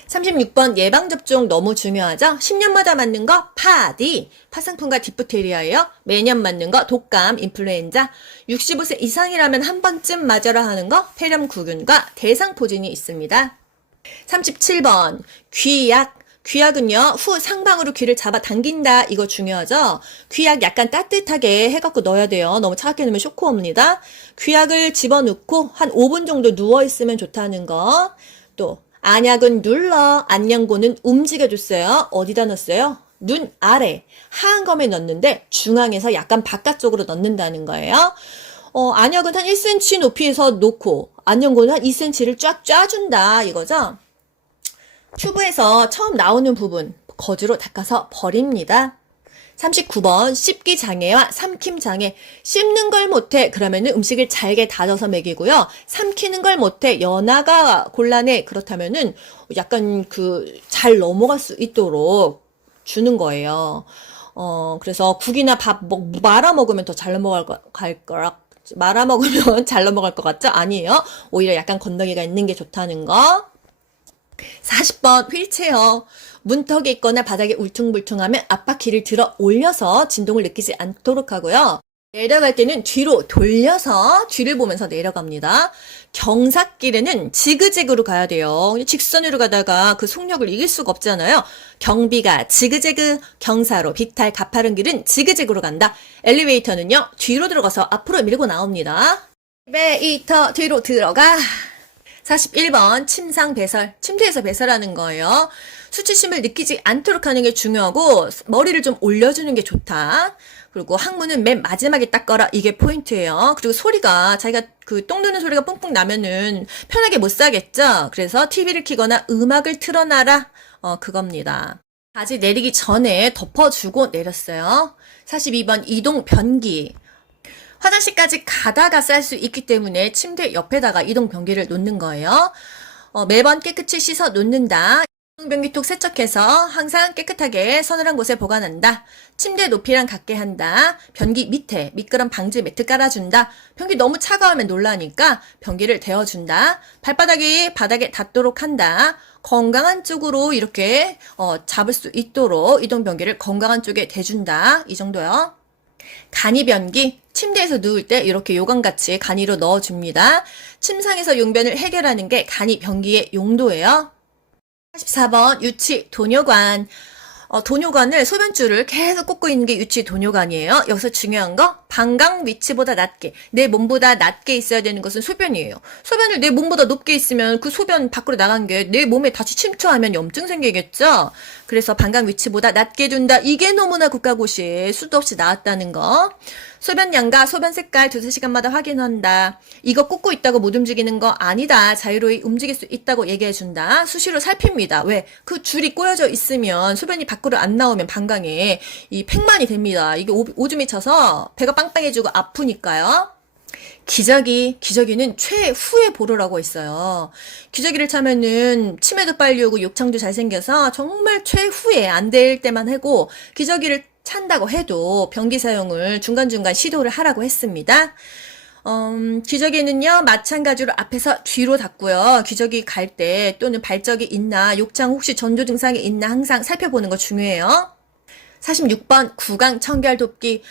36번 예방접종 너무 중요하죠? 10년마다 맞는 거 파디, 파상풍과 디프테리아예요. 매년 맞는 거 독감, 인플루엔자. 65세 이상이라면 한 번쯤 맞아라 하는 거 폐렴구균과 대상포진이 있습니다. 37번 귀약. 귀약은요, 후 상방으로 귀를 잡아 당긴다. 이거 중요하죠? 귀약 약간 따뜻하게 해갖고 넣어야 돼요. 너무 차갑게 넣으면 쇼크 옵니다. 귀약을 집어넣고 한 5분 정도 누워있으면 좋다는 거. 또, 안약은 눌러, 안녕고는 움직여줬어요. 어디다 넣었어요? 눈 아래, 하안검에 넣는데 중앙에서 약간 바깥쪽으로 넣는다는 거예요. 안약은 한 1cm 높이에서 놓고, 안녕고는 한 2cm를 쫙 짜준다. 이거죠? 튜브에서 처음 나오는 부분 거즈로 닦아서 버립니다. 39번 씹기 장애와 삼킴 장애. 씹는 걸 못해 그러면은 음식을 잘게 다져서 먹이고요. 삼키는 걸 못해 연화가 곤란해 그렇다면은 약간 잘 넘어갈 수 있도록 주는 거예요. 그래서 국이나 밥 말아 먹으면 더 잘 넘어갈 거라. 말아 먹으면 잘 넘어갈 것 같죠? 아니에요. 오히려 약간 건더기가 있는 게 좋다는 거. 40번 휠체어. 문턱에 있거나 바닥에 울퉁불퉁하면 앞바퀴를 들어 올려서 진동을 느끼지 않도록 하고요. 내려갈 때는 뒤로 돌려서 뒤를 보면서 내려갑니다. 경사길에는 지그재그로 가야 돼요. 직선으로 가다가 그 속력을 이길 수가 없잖아요. 경비가 지그재그, 경사로 비탈 가파른 길은 지그재그로 간다. 엘리베이터는요, 뒤로 들어가서 앞으로 밀고 나옵니다. 엘리베이터 뒤로 들어가. 41번 침상 배설. 침대에서 배설하는 거예요. 수치심을 느끼지 않도록 하는 게 중요하고 머리를 좀 올려주는 게 좋다. 그리고 항문은 맨 마지막에 닦아라. 이게 포인트예요. 그리고 소리가 자기가 똥 누는 소리가 뿡뿡 나면은 편하게 못 자겠죠. 그래서 TV를 켜거나 음악을 틀어놔라. 그겁니다. 바지 내리기 전에 덮어주고 내렸어요. 42번 이동 변기. 화장실까지 가다가 쌀 수 있기 때문에 침대 옆에다가 이동 변기를 놓는 거예요. 매번 깨끗이 씻어 놓는다. 이동 변기톡 세척해서 항상 깨끗하게 서늘한 곳에 보관한다. 침대 높이랑 같게 한다. 변기 밑에 미끄럼 방지 매트 깔아준다. 변기 너무 차가우면 놀라니까 변기를 데워준다. 발바닥이 바닥에 닿도록 한다. 건강한 쪽으로 이렇게 잡을 수 있도록 이동 변기를 건강한 쪽에 대준다. 이 정도요. 간이 변기. 침대에서 누울 때 이렇게 요강같이 간이로 넣어줍니다. 침상에서 용변을 해결하는 게 간이 변기의 용도예요. 44번 유치 도뇨관. 도뇨관을 소변줄을 계속 꽂고 있는 게 유치 도뇨관이에요. 여기서 중요한 거 방광 위치보다 낮게 내 몸보다 낮게 있어야 되는 것은 소변이에요. 소변을 내 몸보다 높게 있으면 그 소변 밖으로 나간 게 내 몸에 다시 침투하면 염증 생기겠죠. 그래서 방광 위치보다 낮게 둔다. 이게 너무나 국가고시에 수도 없이 나왔다는 거. 소변 양과 소변 색깔 2-3시간마다 확인한다. 이거 꽂고 있다고 못 움직이는 거 아니다. 자유로이 움직일 수 있다고 얘기해준다. 수시로 살핍니다. 왜? 그 줄이 꼬여져 있으면 소변이 밖으로 안 나오면 방광에 이 팽만이 됩니다. 이게 오줌이 차서 배가 빵빵해지고 아프니까요. 기저귀는 최후에 보루라고 있어요. 기저귀를 차면은 치매도 빨리 오고 욕창도 잘생겨서 정말 최후에 안 될 때만 하고 기저귀를 찬다고 해도 변기 사용을 중간중간 시도를 하라고 했습니다. 기저귀는요, 마찬가지로 앞에서 뒤로 닫고요. 기저귀 갈 때 또는 발적이 있나, 욕창 혹시 전조 증상이 있나 항상 살펴보는 거 중요해요. 46번 구강 청결 돕기.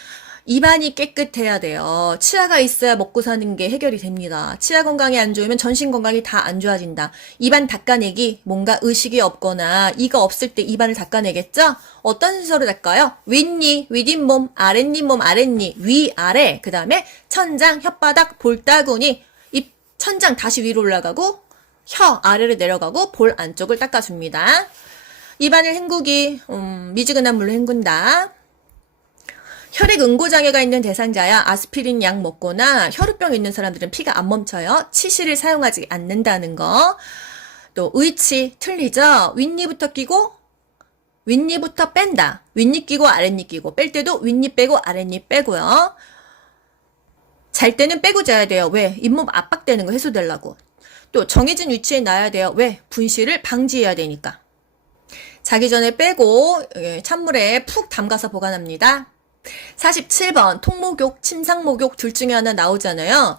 입안이 깨끗해야 돼요. 치아가 있어야 먹고 사는 게 해결이 됩니다. 치아 건강이 안 좋으면 전신 건강이 다 안 좋아진다. 입안 닦아내기, 뭔가 의식이 없거나 이가 없을 때 입안을 닦아내겠죠? 어떤 순서로 닦아요? 윗니, 윗잇몸, 아랫니 몸, 아랫니, 위, 아래, 그 다음에 천장, 혓바닥, 볼따구니, 입, 천장 다시 위로 올라가고 혀 아래로 내려가고 볼 안쪽을 닦아줍니다. 입안을 헹구기, 미지근한 물로 헹군다. 혈액 응고장애가 있는 대상자야 아스피린 약 먹거나 혈우병 있는 사람들은 피가 안 멈춰요. 치실을 사용하지 않는다는 거. 또 의치 틀리죠. 윗니부터 끼고 윗니부터 뺀다. 윗니 끼고 아랫니 끼고 뺄 때도 윗니 빼고 아랫니 빼고요. 잘 때는 빼고 자야 돼요. 왜? 잇몸 압박되는 거 해소되려고. 또 정해진 위치에 놔야 돼요. 왜? 분실을 방지해야 되니까. 자기 전에 빼고 찬물에 푹 담가서 보관합니다. 47번 통목욕, 침상목욕 둘 중에 하나 나오잖아요.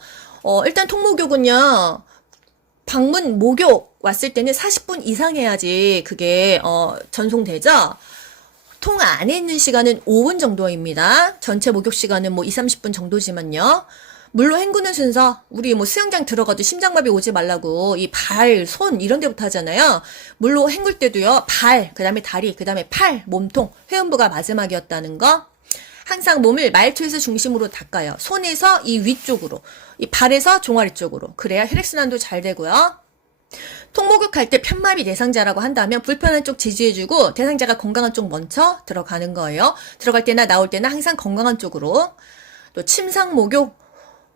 일단 통목욕은요. 방문 목욕 왔을 때는 40분 이상 해야지 그게 전송되죠. 통 안에 있는 시간은 5분 정도입니다. 전체 목욕 시간은 뭐 2-30분 정도지만요. 물로 헹구는 순서, 우리 뭐 수영장 들어가도 심장마비 오지 말라고 이 발, 손 이런 데부터 하잖아요. 물로 헹굴 때도요. 발, 그 다음에 다리, 그 다음에 팔, 몸통, 회음부가 마지막이었다는 거. 항상 몸을 말초에서 중심으로 닦아요. 손에서 이 위쪽으로, 이 발에서 종아리 쪽으로. 그래야 혈액순환도 잘 되고요. 통목욕할 때 편마비 대상자라고 한다면 불편한 쪽 지지해주고 대상자가 건강한 쪽 먼저 들어가는 거예요. 들어갈 때나 나올 때나 항상 건강한 쪽으로. 또 침상목욕.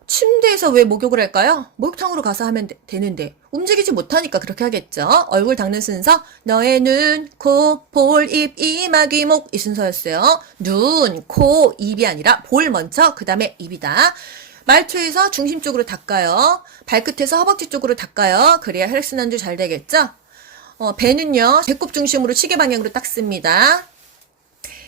침대에서 왜 목욕을 할까요? 목욕탕으로 가서 하면 되는데 움직이지 못하니까 그렇게 하겠죠. 얼굴 닦는 순서 너의 눈, 코, 볼, 입, 이마, 귀, 목 이 순서였어요. 눈, 코, 입이 아니라 볼 먼저 그 다음에 입이다. 말초에서 중심 쪽으로 닦아요. 발끝에서 허벅지 쪽으로 닦아요. 그래야 혈액순환도 잘 되겠죠. 배는요. 배꼽 중심으로 시계 방향으로 닦습니다.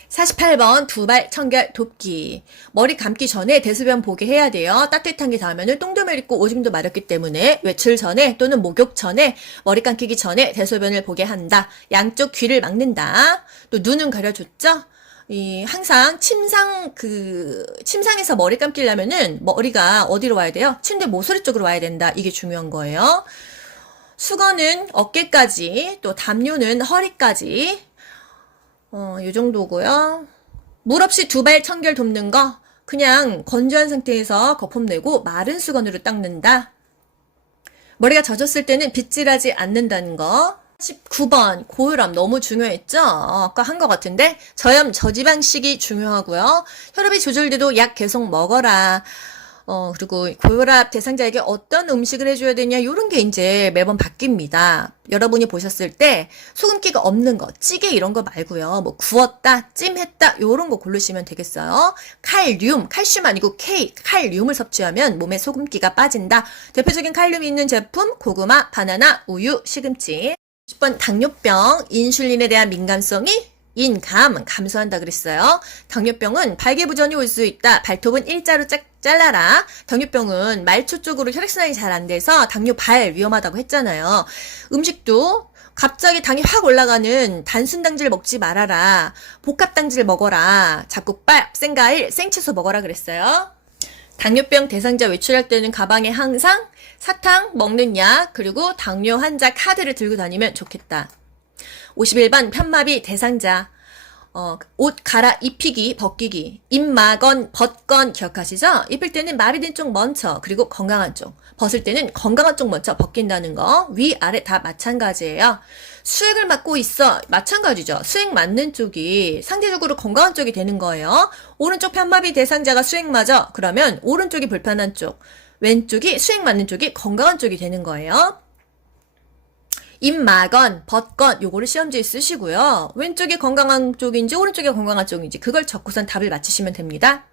48번 두발 청결 돕기. 머리 감기 전에 대소변 보게 해야 돼요. 따뜻한 게 닿으면 똥도 메리고 오줌도 마렵기 때문에 외출 전에 또는 목욕 전에 머리 감기기 전에 대소변을 보게 한다. 양쪽 귀를 막는다. 또 눈은 가려줬죠. 항상 침상에서 머리 감기려면은 머리가 어디로 와야 돼요? 침대 모서리 쪽으로 와야 된다. 이게 중요한 거예요. 수건은 어깨까지, 또 담요는 허리까지. 요 정도고요. 물 없이 두발 청결 돕는 거 그냥 건조한 상태에서 거품 내고 마른 수건으로 닦는다. 머리가 젖었을 때는 빗질하지 않는다는 거. 19번 고혈압 너무 중요했죠? 아까 한 것 같은데 저염 저지방식이 중요하고요. 혈압이 조절돼도 약 계속 먹어라. 그리고 고혈압 대상자에게 어떤 음식을 해줘야 되냐 이런 게 이제 매번 바뀝니다. 여러분이 보셨을 때 소금기가 없는 거, 찌개 이런 거 말고요. 뭐 구웠다, 찜했다 이런 거 고르시면 되겠어요. 칼슘 아니고 칼륨을 섭취하면 몸에 소금기가 빠진다. 대표적인 칼륨이 있는 제품 고구마, 바나나, 우유, 시금치. 10번 당뇨병, 인슐린에 대한 민감성이 감소한다 그랬어요. 당뇨병은 발기부전이 올 수 있다. 발톱은 일자로 잘라라. 당뇨병은 말초 쪽으로 혈액순환이 잘 안 돼서 당뇨 발 위험하다고 했잖아요. 음식도 갑자기 당이 확 올라가는 단순당질 먹지 말아라. 복합당질 먹어라. 잡곡밥, 생과일, 생채소 먹어라 그랬어요. 당뇨병 대상자 외출할 때는 가방에 항상 사탕, 먹는 약, 그리고 당뇨 환자 카드를 들고 다니면 좋겠다. 51번 편마비 대상자. 옷 갈아 입히기, 벗기기, 입마건, 벗건 기억하시죠? 입을 때는 마비된 쪽 먼저, 그리고 건강한 쪽. 벗을 때는 건강한 쪽 먼저 벗긴다는 거. 위, 아래 다 마찬가지예요. 수액을 맞고 있어. 마찬가지죠. 수액 맞는 쪽이 상대적으로 건강한 쪽이 되는 거예요. 오른쪽 편마비 대상자가 수액 맞아. 그러면 오른쪽이 불편한 쪽, 왼쪽이 수액 맞는 쪽이 건강한 쪽이 되는 거예요. 입마건, 벗건 요거를 시험지에 쓰시고요. 왼쪽이 건강한 쪽인지 오른쪽이 건강한 쪽인지 그걸 적고선 답을 맞히시면 됩니다.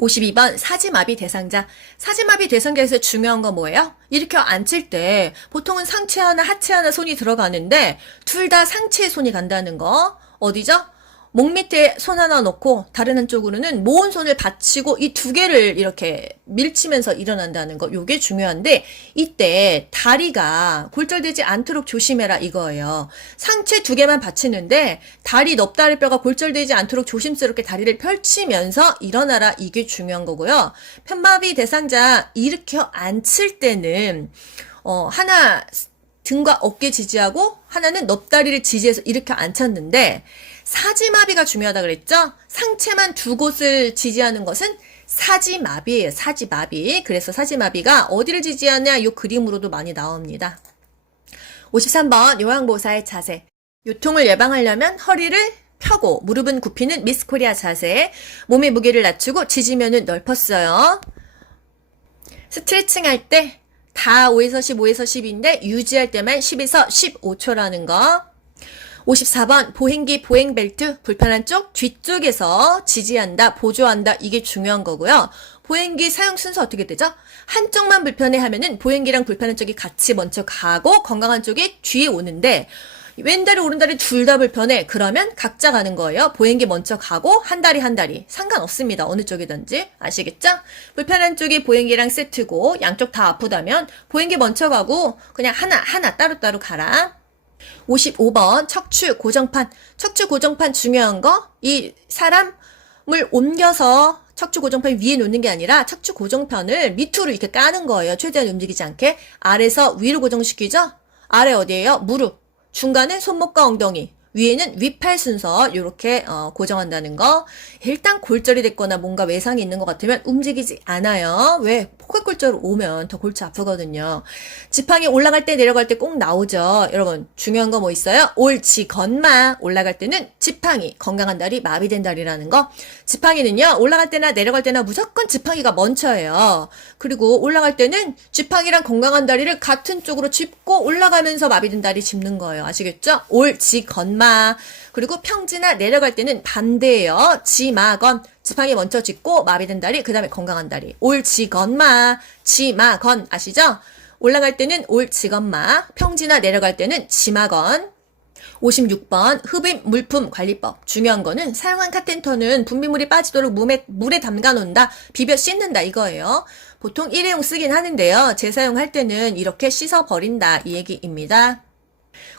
52번 사지마비 대상자. 사지마비 대상자에서 중요한 건 뭐예요? 일으켜 앉힐 때 보통은 상체 하나 하체 하나 손이 들어가는데 둘 다 상체에 손이 간다는 거. 어디죠? 목 밑에 손 하나 놓고 다른 한쪽으로는 모은 손을 받치고 이 두 개를 이렇게 밀치면서 일어난다는 거. 요게 중요한데 이때 다리가 골절되지 않도록 조심해라 이거예요. 상체 두 개만 받치는데 다리 넙다리뼈가 골절되지 않도록 조심스럽게 다리를 펼치면서 일어나라 이게 중요한 거고요. 편마비 대상자 일으켜 앉힐 때는 하나 등과 어깨 지지하고 하나는 넙다리를 지지해서 일으켜 앉혔는데 사지마비가 중요하다 그랬죠? 상체만 두 곳을 지지하는 것은 사지마비예요. 사지마비. 그래서 사지마비가 어디를 지지하냐 이 그림으로도 많이 나옵니다. 53번 요양보호사의 자세. 요통을 예방하려면 허리를 펴고 무릎은 굽히는 미스 코리아 자세, 몸의 무게를 낮추고 지지면은 넓혔어요. 스트레칭 할 때 다 5에서 10, 5에서 10인데 유지할 때만 10에서 15초라는 거. 54번 보행기 보행벨트 불편한 쪽 뒤쪽에서 지지한다, 보조한다. 이게 중요한 거고요. 보행기 사용 순서 어떻게 되죠? 한쪽만 불편해 하면은 보행기랑 불편한 쪽이 같이 먼저 가고 건강한 쪽이 뒤에 오는데 왼다리 오른다리 둘 다 불편해. 그러면 각자 가는 거예요. 보행기 먼저 가고 한 다리 상관없습니다. 어느 쪽이든지. 아시겠죠? 불편한 쪽이 보행기랑 세트고 양쪽 다 아프다면 보행기 먼저 가고 그냥 하나 따로따로 가라. 55번 척추 고정판. 척추 고정판 중요한 거. 이 사람을 옮겨서 척추 고정판 위에 놓는 게 아니라 척추 고정판을 밑으로 이렇게 까는 거예요. 최대한 움직이지 않게. 아래에서 위로 고정시키죠? 아래 어디예요? 무릎. 중간은 손목과 엉덩이, 위에는 위팔 순서 이렇게 고정한다는 거. 일단 골절이 됐거나 뭔가 외상이 있는 것 같으면 움직이지 않아요. 왜? 포켓골절 오면 더 골치 아프거든요. 지팡이 올라갈 때 내려갈 때 꼭 나오죠. 여러분 중요한 거 뭐 있어요? 옳지 건마. 올라갈 때는 지팡이, 건강한 다리, 마비된 다리라는 거. 지팡이는요 올라갈 때나 내려갈 때나 무조건 지팡이가 먼저예요. 그리고 올라갈 때는 지팡이랑 건강한 다리를 같은 쪽으로 짚고 올라가면서 마비된 다리 짚는 거예요. 아시겠죠? 옳지 건마. 그리고 평지나 내려갈 때는 반대예요. 지마건. 지팡이 먼저 짚고 마비된 다리, 그 다음에 건강한 다리. 올지건마, 지마건. 아시죠? 올라갈 때는 올지건마, 평지나 내려갈 때는 지마건. 56번 흡입 물품 관리법. 중요한 거는 사용한 카텐터는 분비물이 빠지도록 물에 담가 놓는다. 비벼 씻는다 이거예요. 보통 일회용 쓰긴 하는데요. 재사용할 때는 이렇게 씻어 버린다 이 얘기입니다.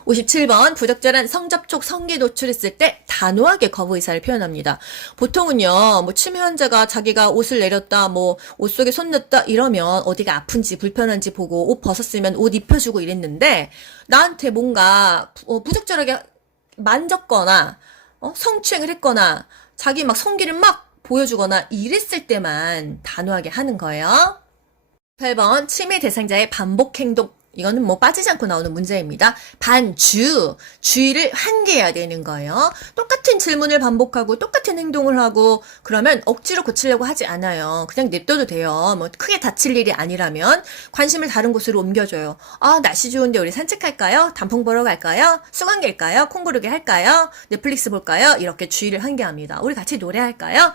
57번 부적절한 성접촉 성기 노출했을 때 단호하게 거부 의사를 표현합니다. 보통은요 뭐 치매 환자가 자기가 옷을 내렸다 뭐 옷 속에 손 넣었다 이러면 어디가 아픈지 불편한지 보고 옷 벗었으면 옷 입혀주고 이랬는데 나한테 뭔가 부적절하게 만졌거나 성추행을 했거나 자기 막 성기를 막 보여주거나 이랬을 때만 단호하게 하는 거예요. 8번 치매 대상자의 반복 행동. 이거는 뭐 빠지지 않고 나오는 문제입니다. 주의를 환기해야 되는 거예요. 똑같은 질문을 반복하고 똑같은 행동을 하고 그러면 억지로 고치려고 하지 않아요. 그냥 냅둬도 돼요. 뭐 크게 다칠 일이 아니라면 관심을 다른 곳으로 옮겨줘요. 아 날씨 좋은데 우리 산책할까요? 단풍 보러 갈까요? 수관길까요? 콩고르기 할까요? 넷플릭스 볼까요? 이렇게 주의를 환기합니다. 우리 같이 노래할까요?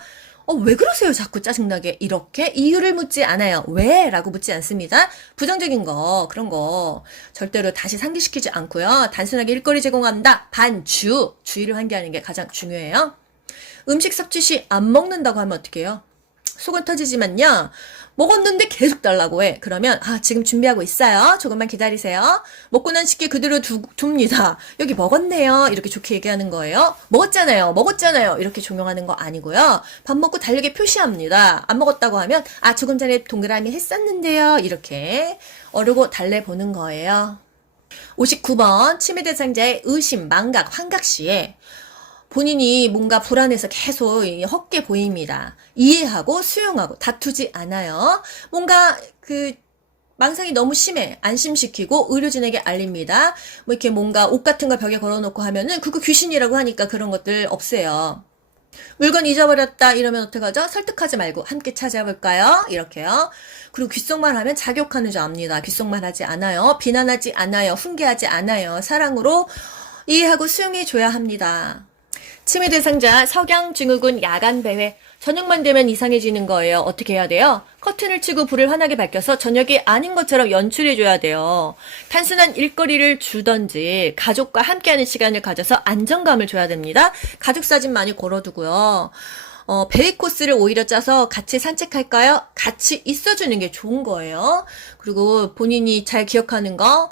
왜 그러세요? 자꾸 짜증나게. 이렇게 이유를 묻지 않아요. 왜? 라고 묻지 않습니다. 부정적인 거, 그런 거 절대로 다시 상기시키지 않고요. 단순하게 일거리 제공한다. 주의를 환기하는 게 가장 중요해요. 음식 섭취 시 안 먹는다고 하면 어떡해요? 속은 터지지만요. 먹었는데 계속 달라고 해. 그러면 지금 준비하고 있어요. 조금만 기다리세요. 먹고 난 식기 그대로 둡니다. 여기 먹었네요. 이렇게 좋게 얘기하는 거예요. 먹었잖아요. 이렇게 종용하는 거 아니고요. 밥 먹고 달력에 표시합니다. 안 먹었다고 하면 조금 전에 동그라미 했었는데요. 이렇게 어르고 달래보는 거예요. 59번 치매 대상자의 의심, 망각, 환각 시에 본인이 뭔가 불안해서 계속 헛게 보입니다. 이해하고 수용하고 다투지 않아요. 뭔가 망상이 너무 심해. 안심시키고 의료진에게 알립니다. 뭐 이렇게 뭔가 옷 같은 거 벽에 걸어놓고 하면은 그거 귀신이라고 하니까 그런 것들 없애요. 물건 잊어버렸다 이러면 어떡하죠? 설득하지 말고 함께 찾아볼까요? 이렇게요. 그리고 귓속말 하면 자격하는 줄 압니다. 귓속말 하지 않아요. 비난하지 않아요. 훈계하지 않아요. 사랑으로 이해하고 수용해줘야 합니다. 치매 대상자 석양증후군 야간 배회. 저녁만 되면 이상해지는 거예요. 어떻게 해야 돼요? 커튼을 치고 불을 환하게 밝혀서 저녁이 아닌 것처럼 연출해줘야 돼요. 단순한 일거리를 주던지 가족과 함께하는 시간을 가져서 안정감을 줘야 됩니다. 가족 사진 많이 걸어두고요. 베이 코스를 오히려 짜서 같이 산책할까요? 같이 있어주는 게 좋은 거예요. 그리고 본인이 잘 기억하는 거,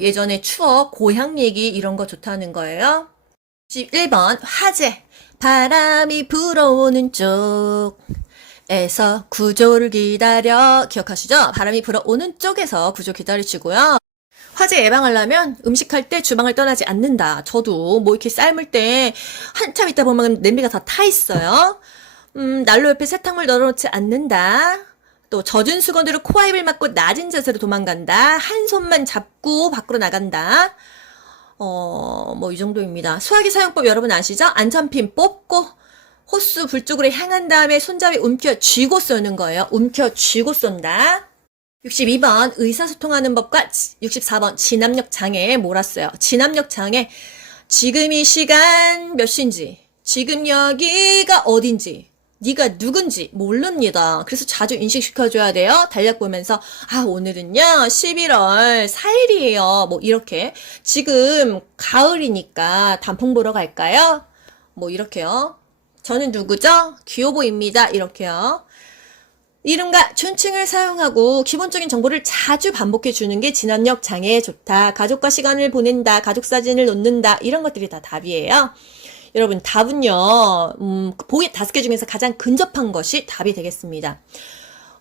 예전의 추억, 고향 얘기 이런 거 좋다는 거예요. 11번 화재. 바람이 불어오는 쪽에서 구조를 기다려. 기억하시죠? 바람이 불어오는 쪽에서 구조 기다리시고요. 화재 예방하려면 음식할 때 주방을 떠나지 않는다. 저도 뭐 이렇게 삶을 때 한참 있다 보면 냄비가 다 타 있어요. 난로 옆에 세탁물 널어놓지 않는다. 또 젖은 수건으로 코와 입을 막고 낮은 자세로 도망간다. 한 손만 잡고 밖으로 나간다. 뭐 이 정도입니다. 수화기 사용법 여러분 아시죠? 안전핀 뽑고 호수 불 쪽으로 향한 다음에 손잡이 움켜 쥐고 쏘는 거예요. 움켜 쥐고 쏜다. 62번 의사소통하는 법과 64번 진압력 장애에 몰았어요. 진압력 장애, 지금 이 시간 몇 시인지, 지금 여기가 어딘지, 네가 누군지 모릅니다. 그래서 자주 인식시켜줘야 돼요. 달력 보면서 오늘은요 11월 4일이에요. 뭐 이렇게 지금 가을이니까 단풍 보러 갈까요? 뭐 이렇게요. 저는 누구죠? 귀요보입니다. 이렇게요. 이름과 존칭을 사용하고 기본적인 정보를 자주 반복해 주는 게 진압력 장애에 좋다. 가족과 시간을 보낸다. 가족 사진을 놓는다. 이런 것들이 다 답이에요. 여러분 답은요. 보기 5개 중에서 가장 근접한 것이 답이 되겠습니다.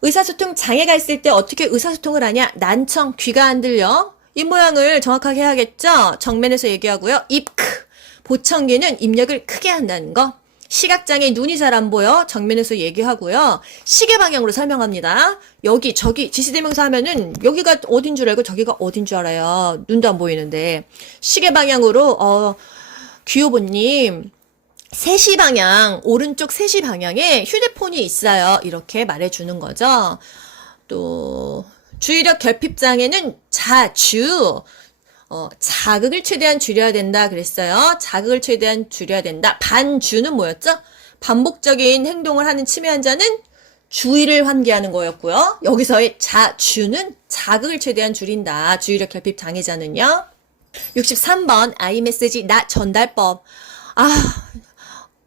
의사소통 장애가 있을 때 어떻게 의사소통을 하냐? 난청, 귀가 안 들려. 입 모양을 정확하게 해야겠죠? 정면에서 얘기하고요. 입 크. 보청기는 입력을 크게 한다는 거. 시각장애 눈이 잘 안 보여. 정면에서 얘기하고요. 시계 방향으로 설명합니다. 여기 저기 지시대명사 하면은 여기가 어딘 줄 알고 저기가 어딘 줄 알아요. 눈도 안 보이는데. 시계 방향으로 귀요보님 3시 방향 오른쪽 3시 방향에 휴대폰이 있어요. 이렇게 말해주는 거죠. 또 주의력 결핍장애는 자주 자극을 최대한 줄여야 된다 그랬어요. 자극을 최대한 줄여야 된다. 반주는 뭐였죠? 반복적인 행동을 하는 치매 환자는 주의를 환기하는 거였고요. 여기서의 자주는 자극을 최대한 줄인다. 주의력 결핍 장애자는요. 63번 아이메시지 나 전달법.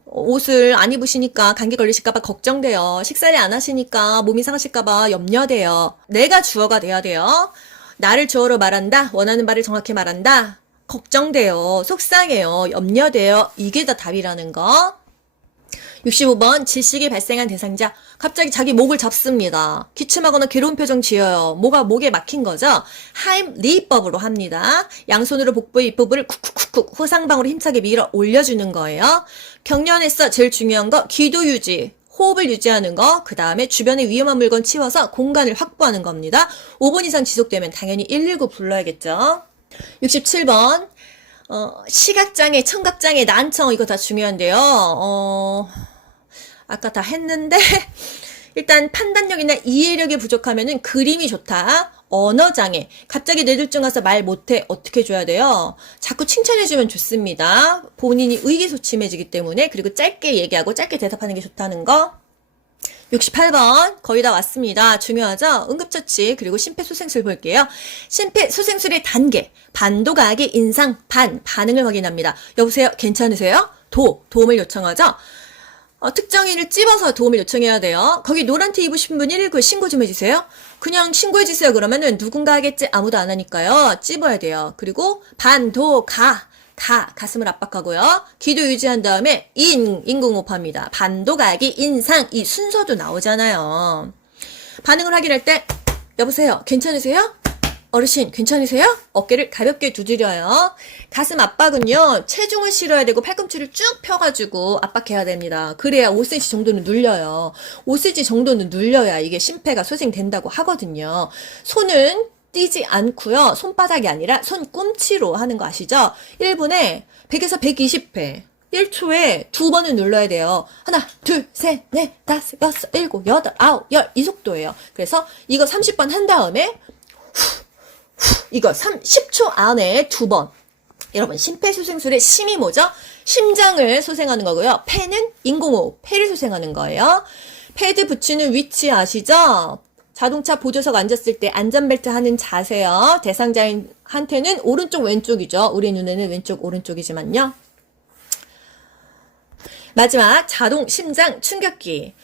옷을 안 입으시니까 감기 걸리실까봐 걱정돼요. 식사를 안 하시니까 몸이 상하실까봐 염려돼요. 내가 주어가 돼야 돼요. 나를 주어로 말한다. 원하는 바를 정확히 말한다. 걱정돼요. 속상해요. 염려돼요. 이게 다 답이라는 거. 65번 질식이 발생한 대상자. 갑자기 자기 목을 잡습니다. 기침하거나 괴로운 표정 지어요. 뭐가 목에 막힌 거죠? 하임리법으로 합니다. 양손으로 복부의 윗부분을 쿡쿡쿡쿡 후상방으로 힘차게 밀어 올려주는 거예요. 경련에서 제일 중요한 거 기도 유지. 호흡을 유지하는 거, 그 다음에 주변에 위험한 물건 치워서 공간을 확보하는 겁니다. 5분 이상 지속되면 당연히 119 불러야겠죠. 67번 시각장애, 청각장애, 난청 이거 다 중요한데요. 아까 다 했는데 일단 판단력이나 이해력이 부족하면은 그림이 좋다. 언어장애, 갑자기 뇌졸중 와서 말 못해. 어떻게 해줘야 돼요? 자꾸 칭찬해주면 좋습니다. 본인이 의기소침해지기 때문에. 그리고 짧게 얘기하고 짧게 대답하는 게 좋다는 거. 68번 거의 다 왔습니다. 중요하죠? 응급처치 그리고 심폐소생술 볼게요. 심폐소생술의 단계 반도가기 인상 반응을 확인합니다. 여보세요? 괜찮으세요? 도움을 요청하죠? 특정인을 찝어서 도움을 요청해야 돼요. 거기 노란 티 입으신 분 119에 신고 좀 해주세요. 그냥 신고해주세요. 그러면은 누군가 하겠지 아무도 안 하니까요. 찝어야 돼요. 그리고 가슴을 압박하고요. 기도 유지한 다음에 인공호흡합니다. 반도가기 인상 이 순서도 나오잖아요. 반응을 확인할 때 여보세요 괜찮으세요? 어르신 괜찮으세요? 어깨를 가볍게 두드려요. 가슴 압박은요 체중을 실어야 되고 팔꿈치를 쭉 펴가지고 압박해야 됩니다. 그래야 5cm 정도는 눌려요. 5cm 정도는 눌려야 이게 심폐가 소생된다고 하거든요. 손은 띄지 않고요. 손바닥이 아니라 손꿈치로 하는 거 아시죠? 1분에 100에서 120회 1초에 2번을 눌러야 돼요. 하나, 둘, 셋, 넷, 다섯, 여섯, 일곱, 여덟, 아홉, 열 이 속도예요. 그래서 이거 30번 한 다음에 이거 10초 안에 2번. 여러분 심폐소생술의 심이 뭐죠? 심장을 소생하는 거고요. 폐는 인공호흡, 폐를 소생하는 거예요. 패드 붙이는 위치 아시죠? 자동차 보조석 앉았을 때 안전벨트 하는 자세요. 대상자한테는 오른쪽 왼쪽이죠. 우리 눈에는 왼쪽 오른쪽이지만요. 마지막 자동 심장 충격기.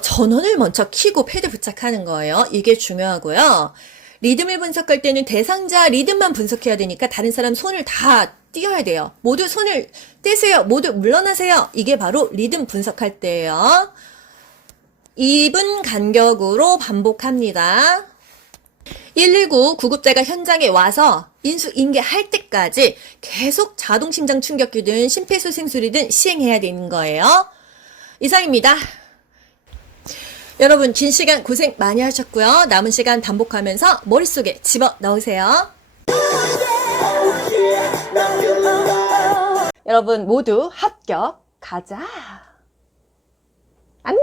전원을 먼저 켜고 패드 부착하는 거예요. 이게 중요하고요. 리듬을 분석할 때는 대상자 리듬만 분석해야 되니까 다른 사람 손을 다 띄어야 돼요. 모두 손을 떼세요. 모두 물러나세요. 이게 바로 리듬 분석할 때예요. 2분 간격으로 반복합니다. 119 구급대가 현장에 와서 인수인계할 때까지 계속 자동심장 충격기든 심폐소생술이든 시행해야 되는 거예요. 이상입니다. 여러분 긴 시간 고생 많이 하셨고요. 남은 시간 반복하면서 머릿속에 집어넣으세요. 여러분 모두 합격. 가자. 안녕.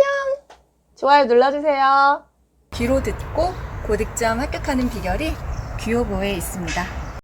좋아요 눌러주세요. 귀로 듣고 고득점 합격하는 비결이 귀요보에 있습니다.